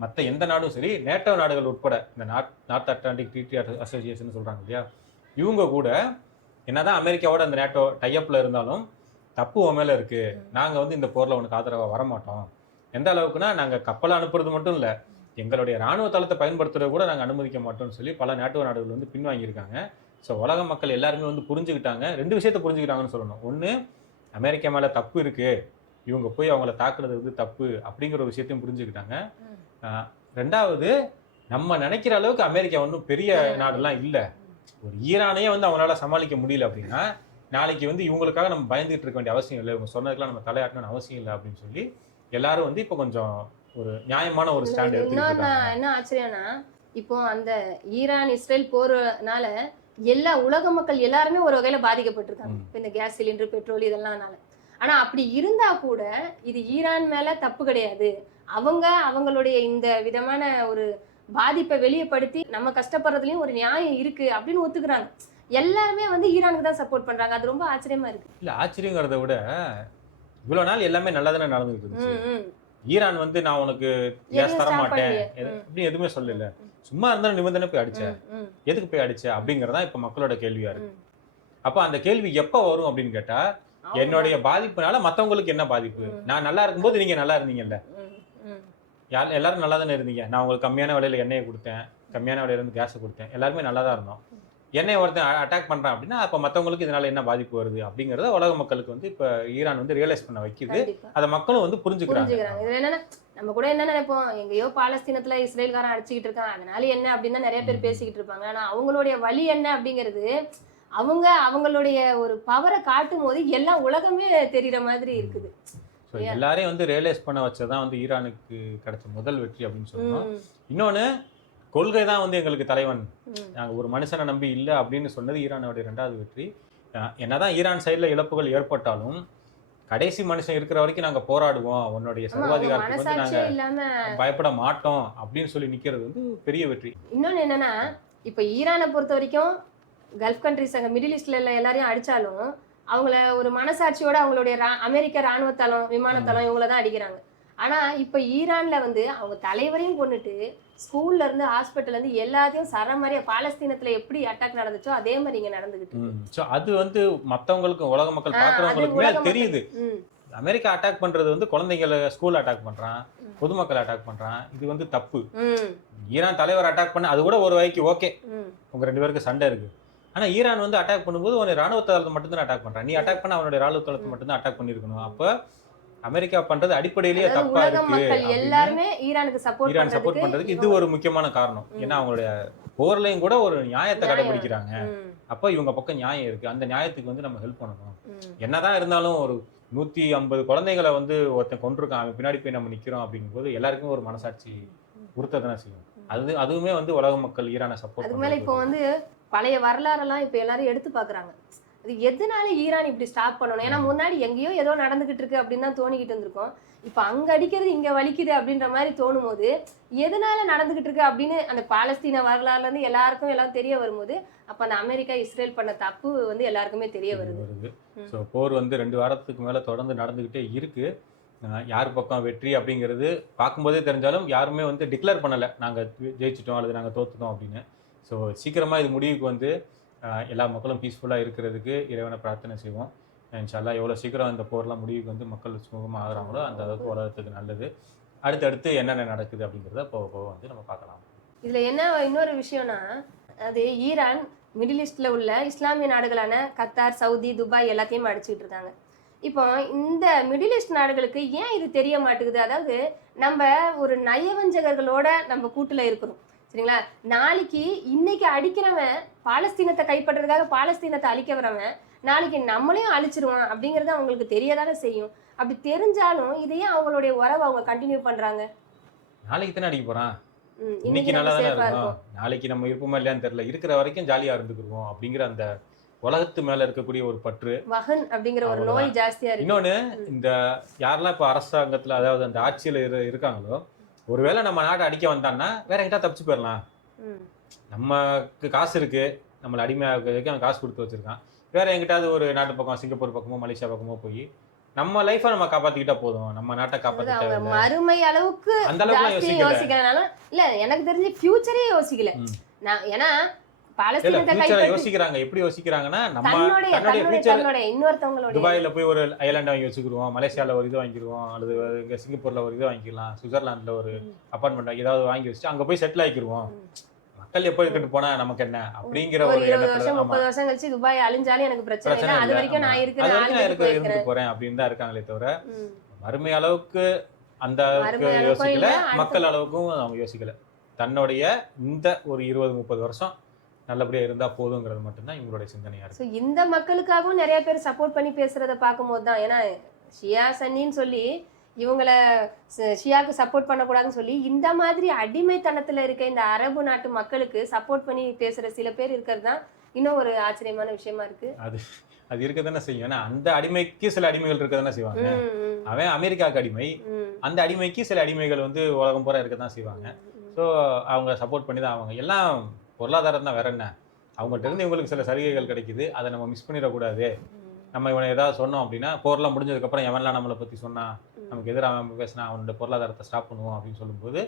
மற்ற எந்த நாடும் சரி, நேட்டோ நாடுகள் உட்பட, இந்த நார்த் அட்லாண்டிக் ட்ரீட்டி அசோசியேஷன் சொல்றாங்க இல்லையா, இவங்க கூட என்னதான் அமெரிக்காவோட அந்த நேட்டோ டைஅப்ல இருந்தாலும் தப்பு உன் மேல இருக்கு, நாங்க வந்து இந்த போர்ல உனக்கு ஆதரவா வரமாட்டோம். எந்த அளவுக்குன்னா, நாங்க கப்பலை அனுப்புறது மட்டும் இல்ல, எங்களுடைய ராணுவ தளத்தை பயன்படுத்துறத கூட நாங்க அனுமதிக்க மாட்டோம்னு சொல்லி பல நேட்டோ நாடுகள் வந்து பின்வாங்கியிருக்காங்க. ஸோ உலக மக்கள் எல்லாருமே வந்து புரிஞ்சுக்கிட்டாங்க. 2 விஷயத்த புரிஞ்சுக்கிட்டாங்கன்னு சொல்லணும். ஒன்று, அமெரிக்கா மேல தப்பு இருக்கு, இவங்க போய் அவங்கள தாக்குறது வந்து தப்பு அப்படிங்கிற ஒரு விஷயத்தையும் புரிஞ்சுக்கிட்டாங்க. 2வது, நம்ம நினைக்கிற அளவுக்கு அமெரிக்கா ஒன்றும் பெரிய நாடுலாம் இல்லை. ஒரு ஈரானையே வந்து அவங்களால சமாளிக்க முடியல அப்படின்னா, நாளைக்கு வந்து இவங்களுக்காக நம்ம பயந்துகிட்டு இருக்க வேண்டிய அவசியம் இல்லை, இவங்க சொன்னதுக்கெல்லாம் நம்ம தலையாட்டணும்னு அவசியம் இல்லை அப்படின்னு சொல்லி எல்லாரும் வந்து இப்போ கொஞ்சம் ஒரு நியாயமான ஒரு ஸ்டாண்ட் எடுத்துக்கிட்டு. என்ன ஆச்சரியம்னா, இப்போ அந்த ஈரான் இஸ்ரேல் போறனால எல்லா உலக மக்கள் எல்லாருமே ஒரு வகையில பாதிக்கப்பட்டிருக்காங்க. இப்போ இந்த கேஸ் சிலிண்டர், பெட்ரோல் இதெல்லாம்னால. ஆனா அப்படி இருந்தா கூட இது ஈரான் மேல தப்பு கிடையாது, அவங்க அவங்களுடைய இந்த விதமான ஒரு பாதிப்பை வெளியப்படுத்தி நம்ம கஷ்டப்படுறதுலயும் ஒரு நியாயம் இருக்கு அப்படின்னு ஒத்துக்கிறாங்க. எல்லாருமே வந்து ஈரானுக்கு தான் சப்போர்ட் பண்றாங்க. அது ரொம்ப ஆச்சரியமா இருக்கு. இல்ல, ஆச்சரியங்கிறத விட இவ்வளவு நாள் எல்லாமே நல்லா தானே நடந்துட்டு இருந்துச்சு. ஈரான் வந்து நான் உனக்கு கேஸ் தர மாட்டேன் அப்படின்னு எதுவுமே சொல்லல, சும்மா இருந்தாலும் நிபந்தனை போய் அடிச்ச, எதுக்கு போய் அடிச்ச அப்படிங்கறதா இப்ப மக்களோட கேள்வியா இருக்கு. அப்ப அந்த கேள்வி எப்ப வரும் அப்படின்னு கேட்டா, என்னுடைய பாதிப்புனால மத்தவங்களுக்கு என்ன பாதிப்பு, நான் நல்லா இருக்கும்போது நீங்க நல்லா இருந்தீங்கல்ல, எல்லாரும் நல்லா தானே இருந்தீங்க, நான் உங்களுக்கு கம்மியான விலையில எண்ணெயை கொடுத்தேன், கம்மியான விலையில இருந்து கேஸை கொடுத்தேன், எல்லாருமே நல்லா தான் இருந்தோம். என்னை ஒருத்தன் அட்டாக் பண்றான் அப்படின்னா அப்ப மத்தவங்களுக்கு இதனால என்ன பாதிப்பு வருது அப்படிங்கறத உலக மக்களுக்கு வந்து இப்ப ஈரான் வந்து ரியலைஸ் பண்ண வைக்குது. அதை மக்களும் வந்து புரிஞ்சுக்கிறாங்க. இது என்னன்னா, நம்ம கூட என்ன நினைப்போம், எங்கேயோ பாலஸ்தீனத்துல இஸ்ரேல்காரன் அடிச்சுக்கிட்டு இருக்கான், அதனால என்ன அப்படின்னு தான் நிறைய பேர் பேசிக்கிட்டு இருப்பாங்க. ஆனா அவங்களுடைய வழி என்ன அப்படிங்கிறது அவங்களுடைய ஒரு பவரை காட்டும் போது எல்லாம் உலகமே தெரியுற மாதிரி இருக்குது. ஸோ எல்லாரையும் வந்து ரியலைஸ் பண்ண வச்சதான் வந்து ஈரானுக்கு கிடைச்ச முதல் வெற்றி அப்படின்னு சொல்லணும். இன்னொன்று, கொள்கை தான் வந்து எங்களுக்கு தலைவன், நாங்கள் ஒரு மனுஷனை நம்பி இல்லை அப்படின்னு சொன்னது ஈரானோடைய 2வது வெற்றி. என்னதான் ஈரான் சைடில் இழப்புகள் ஏற்பட்டாலும் கடைசி மனுஷன் இருக்கிற வரைக்கும் நாங்கள் போராடுவோம், உன்னுடைய சர்வாதிகாரத்துக்கு வந்து நாங்கள் பயப்பட மாட்டோம் அப்படின்னு சொல்லி நிற்கிறது வந்து பெரிய வெற்றி. இன்னொன்று என்னன்னா, இப்போ ஈரானை பொறுத்த வரைக்கும் கல்ஃப் கண்ட்ரிஸ் அங்கே மிடில் ஈஸ்ட்ல எல்லாரையும் அடித்தாலும் அவங்கள ஒரு மனசாட்சியோட அவங்களுடைய அமெரிக்க இராணுவத்தளம் விமானத்தளம் இவங்கள தான் அடிக்கிறாங்க. ஆனால் இப்போ ஈரானில் வந்து அவங்க தலைவரையும் கொண்டுட்டு ஸ்கூல்ல இருந்து ஹாஸ்பிட்டல்ல இருந்து எல்லாத்தையும் சரமாரியா பாலஸ்தீனத்தில் எப்படி அட்டாக் நடந்துச்சோ அதே மாதிரி இங்கே நடந்துகிட்டு. அது வந்து மற்றவங்களுக்கு உலக மக்கள் பார்க்குறவங்களுக்குமே தெரியுது. அமெரிக்கா அட்டாக் பண்றது வந்து குழந்தைங்களை ஸ்கூல் அட்டாக் பண்றான், பொதுமக்கள் அட்டாக் பண்றான், இது வந்து தப்பு. ஈரான் தலைவர் அட்டாக் பண்ண அது கூட ஒரு வகைக்கு ஓகே, உங்க 2 பேருக்கு சண்டை இருக்கு. ஆனா ஈரான் வந்து அட்டாக் பண்ணும்போது உன்னை ராணுவ தளத்தை மட்டும்தான் அட்டாக் பண்றான், நீ அட்டாக் பண்ண அவனுடைய ராணுவ தளத்தை மட்டும்தான் அட்டாக் பண்ணிருக்கணும். அப்ப அமெரிக்கா பண்றது அடிப்படையிலேயே தப்பா இருக்கு. எல்லாருமே ஈரானுக்கு சப்போர்ட் பண்றதுக்கு இது ஒரு முக்கியமான காரணம். ஏன்னா அவங்களுடைய போர்லையும் கூட ஒரு நியாயத்தை கடைபிடிக்கிறாங்க. அப்ப இவங்க பக்கம் நியாயம் இருக்கு, அந்த நியாயத்துக்கு வந்து நம்ம ஹெல்ப் பண்ணணும். என்னதான் இருந்தாலும் ஒரு 150 குழந்தைகளை வந்து ஒருத்தன் கொண்டிருக்கான், அவன் பின்னாடி போய் நம்ம நிக்கிறோம் அப்படிங்கும்போது எல்லாருக்குமே ஒரு மனசாட்சி உறுத்ததானே செய்யும். அதுவுமே வந்து உலக மக்கள் ஈரானை சப்போர்ட். அதுக்கு மேல இப்போ வந்து பழைய வரலாறெல்லாம் இப்போ எல்லாரும் எடுத்து பாக்குறாங்க. அது எதனால ஈரான் இப்படி ஸ்டாப் பண்ணணும்? ஏன்னா முன்னாடி எங்கேயோ ஏதோ நடந்துகிட்டு இருக்கு அப்படின்னு தான் தோணிக்கிட்டு இருந்திருக்கோம். இப்போ அங்க அடிக்கிறது இங்க வலிக்குது அப்படின்ற மாதிரி தோணும் போது எதனால நடந்துகிட்டு இருக்கு அப்படின்னு அந்த பாலஸ்தீன வரலாறுல இருந்து எல்லாருக்கும் எல்லாம் தெரிய வரும்போது அப்ப அந்த அமெரிக்கா இஸ்ரேல் பண்ண தப்பு வந்து எல்லாருக்குமே தெரிய வருது. ஸோ போர் வந்து 2 வாரத்துக்கு மேல தொடர்ந்து நடந்துகிட்டே இருக்கு. யார் பக்கம் வெற்றி அப்படிங்கிறது பார்க்கும்போதே தெரிஞ்சாலும் யாருமே வந்து டிக்ளேர் பண்ணலை நாங்கள் ஜெயிச்சிட்டோம் அல்லது நாங்கள் தோத்துட்டோம் அப்படின்னு. ஸோ சீக்கிரமாக இது முடிவுக்கு வந்து எல்லா மக்களும் பீஸ்ஃபுல்லாக இருக்கிறதுக்கு இறைவனை பிரார்த்தனை செய்வோம். இன்ஷா அல்லாஹ் எவ்வளோ சீக்கிரம் இந்த போர்லாம் முடிவுக்கு வந்து மக்கள் சுமூகமாக ஆகுறாங்களோ அந்த அளவுக்கு உலகத்துக்கு நல்லது. அடுத்தடுத்து என்னென்ன நடக்குது அப்படிங்கிறத போக போக வந்து நம்ம பார்க்கலாம். இதில் என்ன இன்னொரு விஷயம்னா, அது ஈரான் மிடில் ஈஸ்டில் உள்ள இஸ்லாமிய நாடுகளான கத்தார், சவுதி, துபாய் எல்லாத்தையும் அடிச்சுக்கிட்டு இருக்காங்க. இப்போ இந்த மிடில் ஈஸ்ட் நாடுகளுக்கு ஏன் இது தெரிய மாட்டேங்குது? அதாவது நம்ம ஒரு நயவஞ்சகர்களோட நம்ம கூட்டில் இருக்கிறோம், சரிங்களா? நாளைக்கு இன்னைக்கு அடிக்கிறவன் பாலஸ்தீனத்தை கைப்பற்றதுக்காக பாலஸ்தீனத்தை அழிக்க வரவன் நாளைக்கு நம்மளையும் அழிச்சிருவான் அப்படிங்கிறது அவங்களுக்கு தெரியதானே செய்யும். அப்படி தெரிஞ்சாலும் இதையே அவங்களுடைய உறவை அவங்க கண்டினியூ பண்றாங்க. நாளைக்கு தானே அடிக்க போறான், இன்னைக்கு நல்லா தானே இருக்கும், நாளைக்கு நம்ம இருப்போமா இல்லையான்னு தெரியல, இருக்கிற வரைக்கும் ஜாலியா இருந்துக்குருவோம் அப்படிங்கிற அந்த உலகத்து மேல இருக்கக்கூடிய ஒரு பற்று, வகன் அப்படிங்கிற ஒரு நோய் ஜாஸ்தியா இருக்கு. இன்னொன்னு, இந்த யாரெல்லாம் இப்ப அரசாங்கத்துல அதாவது அந்த ஆட்சியில இருக்காங்களோ, ஒருவேளை நம்ம நாட்டை அடிக்க வந்தான்னா வேற எங்கிட்ட தப்பிச்சு போயிடலாம், நமக்கு காசு இருக்கு, நம்மளை அடிமையாகிறதுக்கு அவன் காசு கொடுத்து வச்சிருக்கான், வேற எங்கிட்டாவது ஒரு நாட்டு பக்கம் சிங்கப்பூர் பக்கமோ மலேசியா பக்கமோ போய் நம்ம லைஃபை நம்ம காப்பாத்திக்கிட்டா போதும், நம்ம நாட்டை காப்பாத்திக்கிட்டா. மறுமை அளவுக்கு அந்த அளவுக்கு யோசிக்கறனால இல்ல, எனக்கு தெரிஞ்சு ஃபியூச்சரே யோசிக்கல நான். ஏன்னா யோசிக்கிறாங்க, எப்படி யோசிக்கிறாங்கன்னா துபாயில போய் ஒரு ஐலாண்ட் வாங்கி வச்சுக்கிருவோம், மலேசியால ஒரு இது வாங்கிடுவோம், அல்லது இங்க சிங்கப்பூர்ல ஒரு இது வாங்கிக்கலாம், சுவிட்சர்லாந்துல ஒரு அபார்ட்மெண்ட் ஏதாவது வாங்கி வச்சுட்டு அங்க போய் செட்டில் ஆகிக்கிருவோம், மக்கள் எப்போ இருக்கிட்டு போனா நமக்கு என்ன அப்படிங்கிற ஒரு 30 வருஷம் கழிச்சு துபாய் அழிஞ்சாலும் எனக்கு பிரச்சனை இல்லை, அது வரைக்கும் நான் இருந்து போறேன் அப்படின்னு தான் இருக்காங்களே தவிர மறுமை அளவுக்கு அந்த யோசிக்கல, மக்கள் அளவுக்கும் அவங்க யோசிக்கல. தன்னுடைய இந்த ஒரு 20-30 வருஷம் நல்லபடியா இருந்தா போதுங்கிறது மட்டும்தான் இவங்களுடைய சிந்தனையா இருக்கு. இந்த மக்களுக்காகவும் நிறைய பேர் சப்போர்ட் பண்ணி பேசுறத பார்க்கும்போது தான், ஏன்னா ஷியா சன்னின்னு சொல்லி இவங்கள ஷியாவுக்கு சப்போர்ட் பண்ணக்கூடாதுன்னு சொல்லி இந்த மாதிரி அடிமைத்தனத்துல இருக்க இந்த அரபு நாட்டு மக்களுக்கு சப்போர்ட் பண்ணி பேசுற சில பேர் இருக்கிறது தான் இன்னும் ஒரு ஆச்சரியமான விஷயமா இருக்கு. அது இருக்கதானே செய்யும். ஏன்னா அந்த அடிமைக்கு சில அடிமைகள் இருக்கதானே செய்வாங்க. அவன் அமெரிக்காவுக்கு அடிமை, அந்த அடிமைக்கு சில அடிமைகள் வந்து உலகம் பூரா இருக்கதான் செய்வாங்க. ஸோ அவங்க சப்போர்ட் பண்ணி தான், அவங்க எல்லாம் பொருளாதாரம் தான், வேற என்ன, அவங்கள்ட்ட இருந்து இவங்களுக்கு சில சலுகைகள் கிடைக்குது, அதை நம்ம மிஸ் பண்ணிடக்கூடாது. நம்ம இவனை ஏதாவது சொன்னோம் அப்படின்னா போர்லாம் முடிஞ்சதுக்கப்புறம் எவன்லாம் நம்மளை பற்றி சொன்னா, நமக்கு எதிராக பேசினா அவனுடைய பொருளாதாரத்தை ஸ்டாப் பண்ணுவோம் அப்படின்னு சொல்லும்போது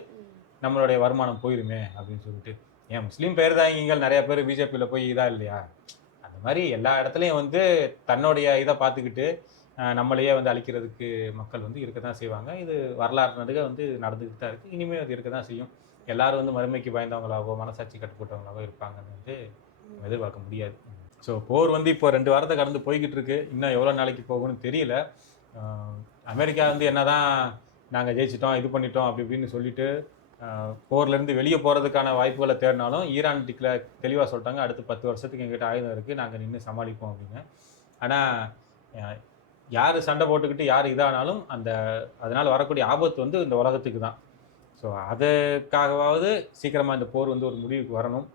நம்மளுடைய வருமானம் போயிருமே அப்படின்னு சொல்லிட்டு, ஏன் முஸ்லீம் பேர்தாங்கிகள் நிறைய பேர் பிஜேபியில் போய் இதா இல்லையா, அந்த மாதிரி எல்லா இடத்துலையும் வந்து தன்னுடைய இதை பார்த்துக்கிட்டு நம்மளையே வந்து அழிக்கிறதுக்கு மக்கள் வந்து இருக்க தான் செய்வாங்க. இது வரலாறு நடுக வந்து நடந்துக்கிட்டு தான் இருக்குது, இனிமேல் அது இருக்க தான் செய்யும். எல்லாரும் வந்து மறுமைக்கு பயந்தவங்களாகவோ மனசாட்சி கட்டுப்பட்டவங்களாகவோ இருப்பாங்கன்னு வந்து எதிர்பார்க்க முடியாது. ஸோ போர் வந்து இப்போ 2 வாரத்தை கடந்து போய்கிட்டு இருக்கு, இன்னும் எவ்வளோ நாளைக்கு போகும்னு தெரியல. அமெரிக்கா வந்து என்னதான் நாங்கள் ஜெயிச்சிட்டோம் இது பண்ணிட்டோம் அப்படி இப்படின்னு சொல்லிட்டு போர்லேருந்து வெளியே போகிறதுக்கான வாய்ப்புகளை தேடினாலும் ஈரான் தெளிவாக சொல்லிட்டாங்க, அடுத்து 10 வருஷத்துக்கு எங்கிட்ட ஆயுதம் இருக்குது, நாங்கள் நின்று சமாளிப்போம் அப்படின்னு. ஆனால் யார் சண்டை போட்டுக்கிட்டு யார் இதானாலும் அதனால் வரக்கூடிய ஆபத்து வந்து இந்த உலகத்துக்கு தான். ஸோ அதுக்காகவாவது சீக்கிரமாக இந்த போர் வந்து ஒரு முடிவுக்கு வரணும்.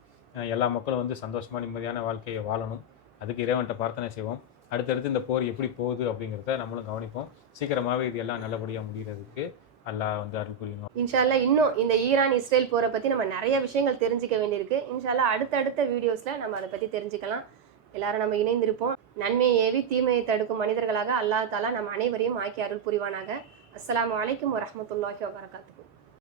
எல்லா மக்களும் வந்து சந்தோஷமாக நிம்மதியான வாழ்க்கையை வாழணும். அதுக்கு இறைவன்கிட்ட பிரார்த்தனை செய்வோம். அடுத்தடுத்து இந்த போர் எப்படி போகுது அப்படிங்கிறத நம்மளும் கவனிப்போம். சீக்கிரமாகவே இது எல்லாம் நல்லபடியாக முடிகிறதுக்கு அல்லாஹ் வந்து அருள் புரியணும். இன்ஷா அல்லாஹ் இன்னும் இந்த ஈரான் இஸ்ரேல் போரை பற்றி நம்ம நிறைய விஷயங்கள் தெரிஞ்சுக்க வேண்டியிருக்கு. இன்ஷா அல்லாஹ் அடுத்தடுத்த வீடியோஸில் நம்ம அதை பற்றி தெரிஞ்சுக்கலாம். எல்லாரும் நம்ம இணைந்திருப்போம். நன்மையை ஏவி தீமையை தடுக்கும் மனிதர்களாக அல்லாஹ் தாலா நம்ம அனைவரையும் ஆக்கி அருள் புரிவானாக. அஸ்ஸலாமு அலைக்கும் வரஹ்மத்துல்லாஹி வபரகாத்துஹு.